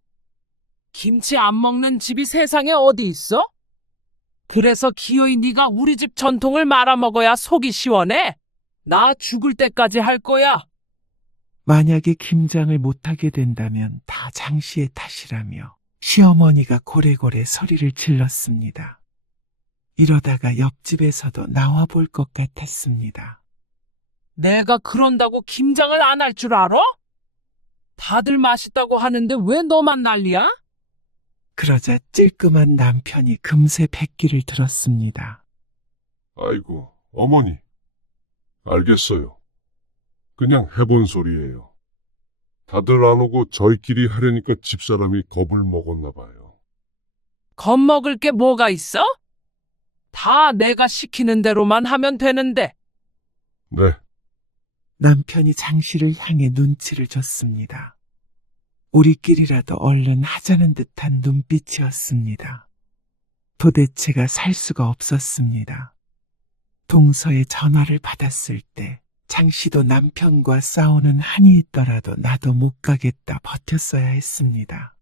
김치 안 먹는 집이 세상에 어디 있어? 그래서 기어이 네가 우리 집 전통을 말아먹어야 속이 시원해? 나 죽을 때까지 할 거야. 만약에 김장을 못하게 된다면 다 장씨의 탓이라며 시어머니가 고래고래 소리를 질렀습니다. 이러다가 옆집에서도 나와 볼 것 같았습니다. 내가 그런다고 김장을 안 할 줄 알아? 다들 맛있다고 하는데 왜 너만 난리야? 그러자 찔끔한 남편이 금세 백기를 들었습니다. 아이고, 어머니. 알겠어요. 그냥 해본 소리예요. 다들 안 오고 저희끼리 하려니까 집사람이 겁을 먹었나 봐요. 겁먹을 게 뭐가 있어? 다 내가 시키는 대로만 하면 되는데. 네, 남편이 장씨를 향해 눈치를 줬습니다. 우리끼리라도 얼른 하자는 듯한 눈빛이었습니다. 도대체가 살 수가 없었습니다. 동서의 전화를 받았을 때 장씨도 남편과 싸우는 한이 있더라도 나도 못 가겠다 버텼어야 했습니다.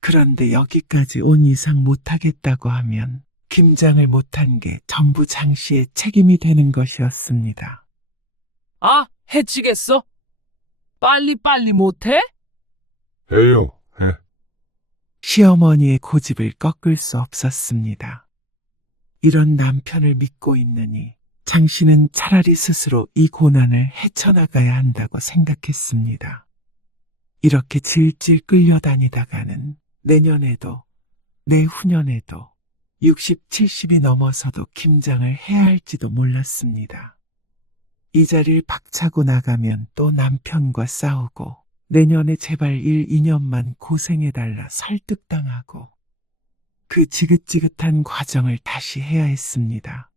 그런데 여기까지 온 이상 못하겠다고 하면 김장을 못한 게 전부 장씨의 책임이 되는 것이었습니다. 아, 해치겠어? 빨리 못해? 해요, 해. 시어머니의 고집을 꺾을 수 없었습니다. 이런 남편을 믿고 있느니 장씨는 차라리 스스로 이 고난을 헤쳐나가야 한다고 생각했습니다. 이렇게 질질 끌려다니다가는 내년에도 내후년에도 60, 70이 넘어서도 김장을 해야 할지도 몰랐습니다. 이 자리를 박차고 나가면 또 남편과 싸우고 내년에 제발 1, 2년만 고생해달라 설득당하고 그 지긋지긋한 과정을 다시 해야 했습니다.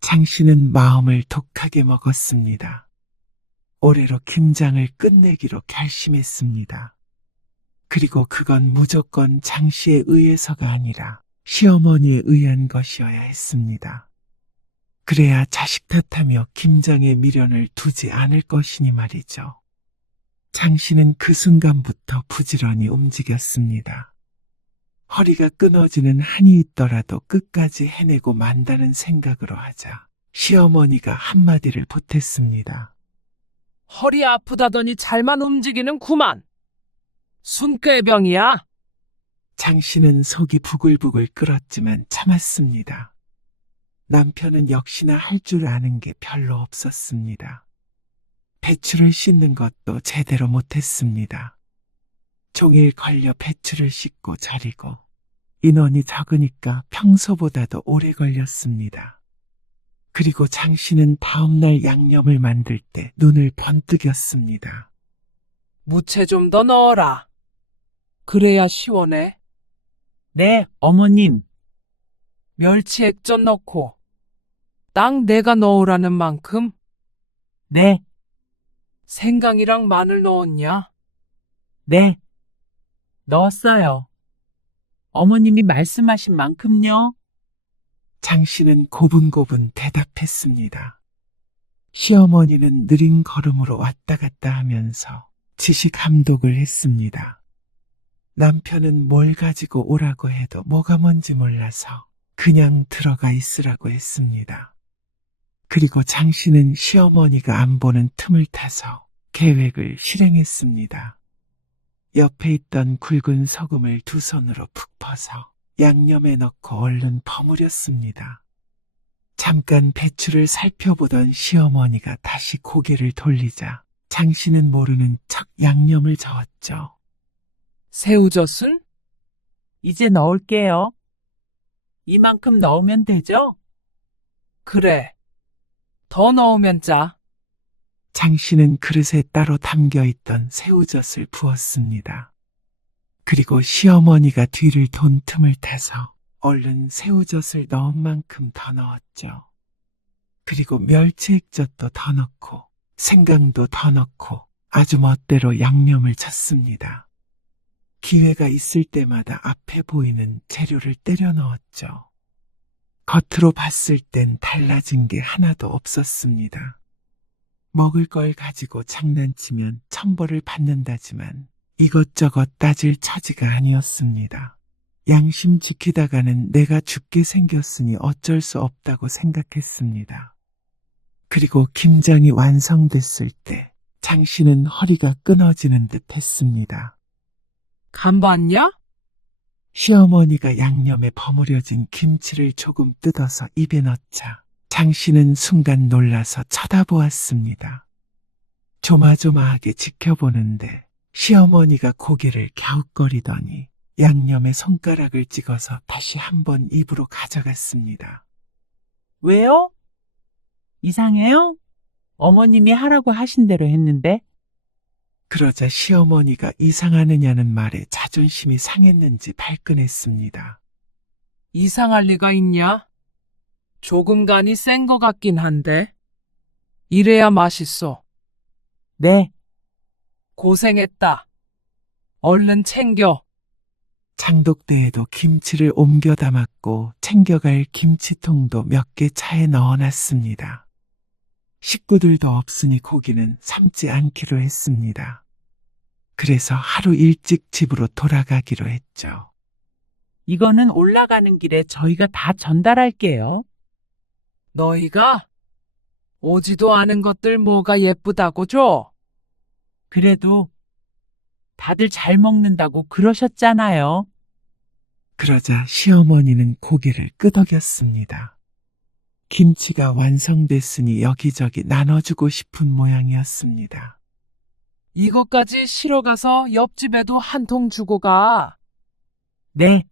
장씨는 마음을 독하게 먹었습니다. 올해로 김장을 끝내기로 결심했습니다. 그리고 그건 무조건 장씨에 의해서가 아니라 시어머니에 의한 것이어야 했습니다. 그래야 자식 탓하며 김장의 미련을 두지 않을 것이니 말이죠. 장씨는 그 순간부터 부지런히 움직였습니다. 허리가 끊어지는 한이 있더라도 끝까지 해내고 만다는 생각으로 하자 시어머니가 한마디를 보탰습니다. 허리 아프다더니 잘만 움직이는 구만. 순꾀병이야. 장씨는 속이 부글부글 끓었지만 참았습니다. 남편은 역시나 할 줄 아는 게 별로 없었습니다. 배추를 씻는 것도 제대로 못했습니다. 종일 걸려 배추를 씻고 자리고 인원이 적으니까 평소보다도 오래 걸렸습니다. 그리고 장씨는 다음날 양념을 만들 때 눈을 번뜩였습니다. 무채 좀 더 넣어라. 그래야 시원해. 네, 어머님. 멸치 액젓 넣고 딱 내가 넣으라는 만큼 네, 생강이랑 마늘 넣었냐? 네. 넣었어요. 어머님이 말씀하신 만큼요. 장 씨는 고분고분 대답했습니다. 시어머니는 느린 걸음으로 왔다 갔다 하면서 지시 감독을 했습니다. 남편은 뭘 가지고 오라고 해도 뭐가 뭔지 몰라서 그냥 들어가 있으라고 했습니다. 그리고 장 씨는 시어머니가 안 보는 틈을 타서 계획을 실행했습니다. 옆에 있던 굵은 소금을 두 손으로 푹 퍼서 양념에 넣고 얼른 버무렸습니다. 잠깐 배추를 살펴보던 시어머니가 다시 고개를 돌리자 장 씨는 모르는 척 양념을 저었죠. 새우젓은? 이제 넣을게요. 이만큼 넣으면 되죠? 그래. 더 넣으면 짜. 장 씨는 그릇에 따로 담겨있던 새우젓을 부었습니다. 그리고 시어머니가 뒤를 돈 틈을 타서 얼른 새우젓을 넣은 만큼 더 넣었죠. 그리고 멸치 액젓도 더 넣고 생강도 더 넣고 아주 멋대로 양념을 쳤습니다. 기회가 있을 때마다 앞에 보이는 재료를 때려 넣었죠. 겉으로 봤을 땐 달라진 게 하나도 없었습니다. 먹을 걸 가지고 장난치면 천벌을 받는다지만 이것저것 따질 처지가 아니었습니다. 양심 지키다가는 내가 죽게 생겼으니 어쩔 수 없다고 생각했습니다. 그리고 김장이 완성됐을 때 장 씨는 허리가 끊어지는 듯 했습니다. 간 봤냐? 시어머니가 양념에 버무려진 김치를 조금 뜯어서 입에 넣자 장 씨는 순간 놀라서 쳐다보았습니다. 조마조마하게 지켜보는데 시어머니가 고개를 갸웃거리더니 양념에 손가락을 찍어서 다시 한번 입으로 가져갔습니다. 왜요? 이상해요? 어머님이 하라고 하신 대로 했는데. 그러자 시어머니가 이상하느냐는 말에 자존심이 상했는지 발끈했습니다. 이상할 리가 있냐? 조금 간이 센 것 같긴 한데. 이래야 맛있어. 네, 고생했다. 얼른 챙겨. 장독대에도 김치를 옮겨 담았고 챙겨갈 김치통도 몇 개 차에 넣어놨습니다. 식구들도 없으니 고기는 삶지 않기로 했습니다. 그래서 하루 일찍 집으로 돌아가기로 했죠. 이거는 올라가는 길에 저희가 다 전달할게요. 너희가 오지도 않은 것들 뭐가 예쁘다고 줘? 그래도 다들 잘 먹는다고 그러셨잖아요. 그러자 시어머니는 고개를 끄덕였습니다. 김치가 완성됐으니 여기저기 나눠주고 싶은 모양이었습니다. 이것까지 실어 가서 옆집에도 한 통 주고 가. 네,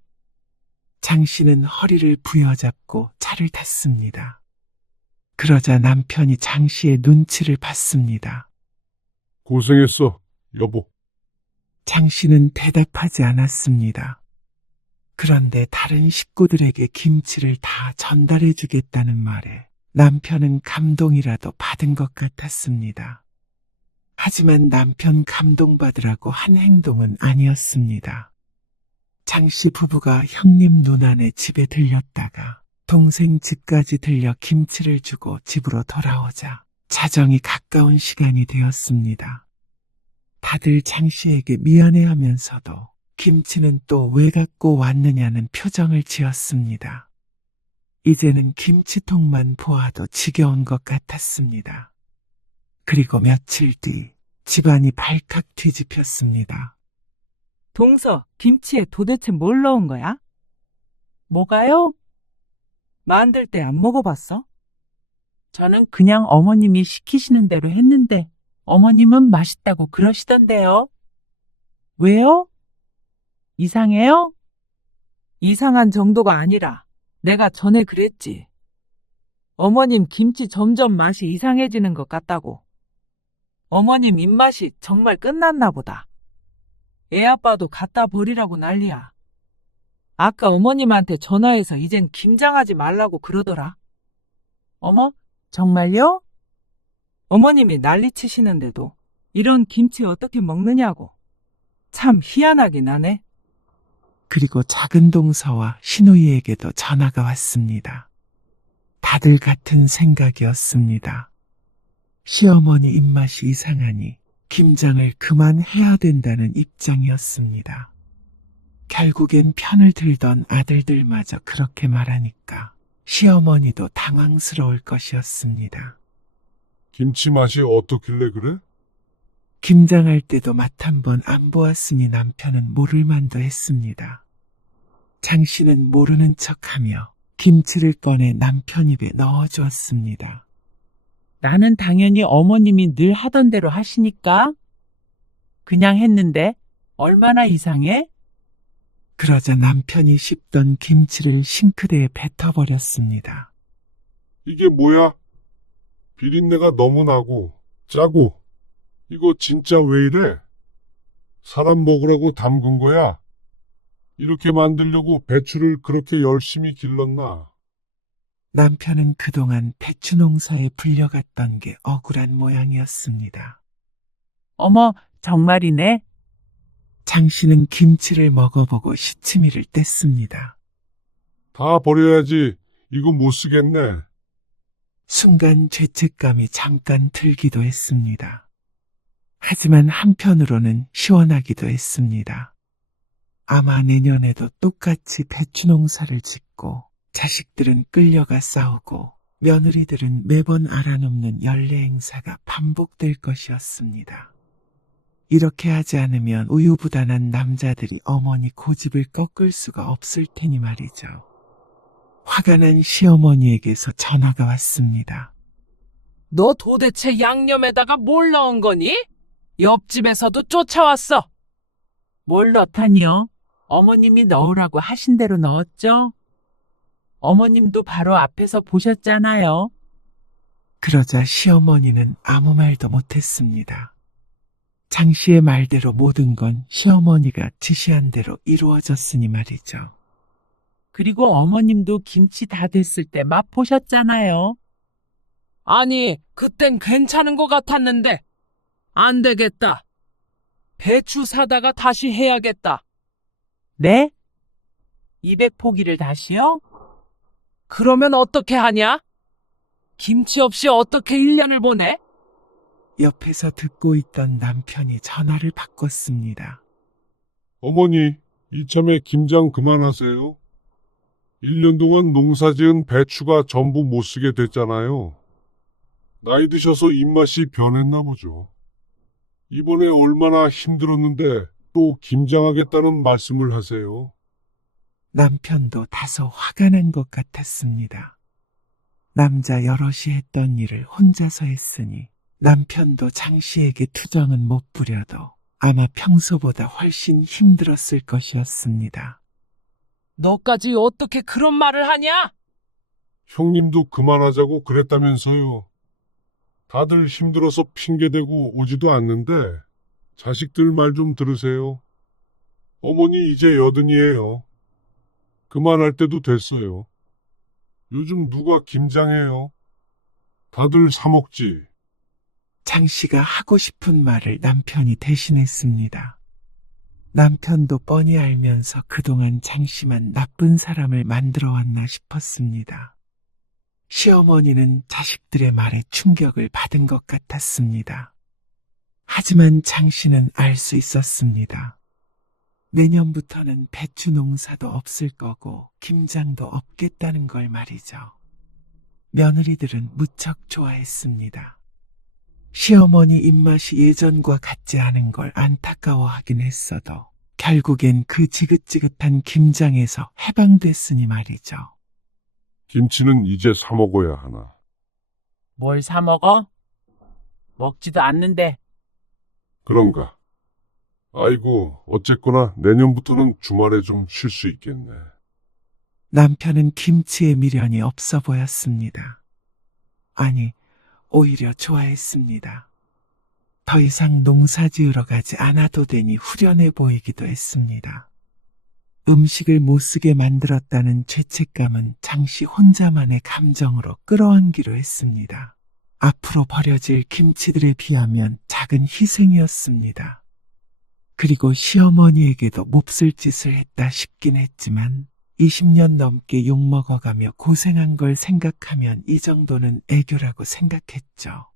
장 씨는 허리를 부여잡고 차를 탔습니다. 그러자 남편이 장 씨의 눈치를 봤습니다. 고생했어, 여보. 장 씨는 대답하지 않았습니다. 그런데 다른 식구들에게 김치를 다 전달해 주겠다는 말에 남편은 감동이라도 받은 것 같았습니다. 하지만 남편 감동받으라고 한 행동은 아니었습니다. 장 씨 부부가 형님 누나네 집에 들렸다가 동생 집까지 들려 김치를 주고 집으로 돌아오자 자정이 가까운 시간이 되었습니다. 다들 장 씨에게 미안해하면서도 김치는 또 왜 갖고 왔느냐는 표정을 지었습니다. 이제는 김치통만 보아도 지겨운 것 같았습니다. 그리고 며칠 뒤 집안이 발칵 뒤집혔습니다. 동서, 김치에 도대체 뭘 넣은 거야? 뭐가요? 만들 때 안 먹어봤어? 저는 그냥 어머님이 시키시는 대로 했는데 어머님은 맛있다고 그러시던데요. 왜요? 이상해요? 이상한 정도가 아니라 내가 전에 그랬지. 어머님 김치 점점 맛이 이상해지는 것 같다고. 어머님 입맛이 정말 끝났나 보다. 애 아빠도 갖다 버리라고 난리야. 아까 어머님한테 전화해서 이젠 김장하지 말라고 그러더라. 어머, 정말요? 어머님이 난리치시는데도 이런 김치 어떻게 먹느냐고. 참 희한하긴 하네. 그리고 작은 동서와 신우이에게도 전화가 왔습니다. 다들 같은 생각이었습니다. 시어머니 입맛이 이상하니 김장을 그만해야 된다는 입장이었습니다. 결국엔 편을 들던 아들들마저 그렇게 말하니까 시어머니도 당황스러울 것이었습니다. 김치 맛이 어떻길래 그래? 김장할 때도 맛 한 번 안 보았으니 남편은 모를 만도 했습니다. 장 씨는 모르는 척하며 김치를 꺼내 남편 입에 넣어주었습니다. 나는 당연히 어머님이 늘 하던 대로 하시니까 그냥 했는데 얼마나 이상해? 그러자 남편이 씹던 김치를 싱크대에 뱉어버렸습니다. 이게 뭐야? 비린내가 너무 나고 짜고 이거 진짜 왜 이래? 사람 먹으라고 담근 거야? 이렇게 만들려고 배추를 그렇게 열심히 길렀나? 남편은 그동안 배추 농사에 불려갔던 게 억울한 모양이었습니다. 어머, 정말이네. 장 씨는 김치를 먹어보고 시치미를 뗐습니다. 다 버려야지. 이거 못 쓰겠네. 순간 죄책감이 잠깐 들기도 했습니다. 하지만 한편으로는 시원하기도 했습니다. 아마 내년에도 똑같이 배추 농사를 짓고 자식들은 끌려가 싸우고 며느리들은 매번 알아놓는 연례 행사가 반복될 것이었습니다. 이렇게 하지 않으면 우유부단한 남자들이 어머니 고집을 꺾을 수가 없을 테니 말이죠. 화가 난 시어머니에게서 전화가 왔습니다. 너 도대체 양념에다가 뭘 넣은 거니? 옆집에서도 쫓아왔어. 뭘 넣다니요? 어머님이 넣으라고 하신 대로 넣었죠? 어머님도 바로 앞에서 보셨잖아요. 그러자 시어머니는 아무 말도 못했습니다. 장 씨의 말대로 모든 건 시어머니가 지시한 대로 이루어졌으니 말이죠. 그리고 어머님도 김치 다 됐을 때 맛보셨잖아요. 아니, 그땐 괜찮은 것 같았는데. 안 되겠다. 배추 사다가 다시 해야겠다. 네? 200포기를 다시요? 그러면 어떻게 하냐? 김치 없이 어떻게 1년을 보내? 옆에서 듣고 있던 남편이 전화를 바꿨습니다. 어머니, 이참에 김장 그만하세요. 1년 동안 농사 지은 배추가 전부 못 쓰게 됐잖아요. 나이 드셔서 입맛이 변했나 보죠. 이번에 얼마나 힘들었는데 또 김장하겠다는 말씀을 하세요. 남편도 다소 화가 난 것 같았습니다. 남자 여럿이 했던 일을 혼자서 했으니 남편도 장 씨에게 투정은 못 부려도 아마 평소보다 훨씬 힘들었을 것이었습니다. 너까지 어떻게 그런 말을 하냐? 형님도 그만하자고 그랬다면서요. 다들 힘들어서 핑계대고 오지도 않는데 자식들 말 좀 들으세요. 어머니 이제 80이에요. 그만할 때도 됐어요. 요즘 누가 김장해요? 다들 사 먹지. 장 씨가 하고 싶은 말을 남편이 대신했습니다. 남편도 뻔히 알면서 그동안 장 씨만 나쁜 사람을 만들어 왔나 싶었습니다. 시어머니는 자식들의 말에 충격을 받은 것 같았습니다. 하지만 장 씨는 알 수 있었습니다. 내년부터는 배추 농사도 없을 거고 김장도 없겠다는 걸 말이죠. 며느리들은 무척 좋아했습니다. 시어머니 입맛이 예전과 같지 않은 걸 안타까워하긴 했어도 결국엔 그 지긋지긋한 김장에서 해방됐으니 말이죠. 김치는 이제 사 먹어야 하나. 뭘 사 먹어? 먹지도 않는데. 그런가? 아이고, 어쨌거나 내년부터는 주말에 좀 쉴 수 있겠네. 남편은 김치에 미련이 없어 보였습니다. 아니, 오히려 좋아했습니다. 더 이상 농사 지으러 가지 않아도 되니 후련해 보이기도 했습니다. 음식을 못쓰게 만들었다는 죄책감은 잠시 혼자만의 감정으로 끌어안기로 했습니다. 앞으로 버려질 김치들에 비하면 작은 희생이었습니다. 그리고 시어머니에게도 몹쓸 짓을 했다 싶긴 했지만 20년 넘게 욕먹어가며 고생한 걸 생각하면 이 정도는 애교라고 생각했죠.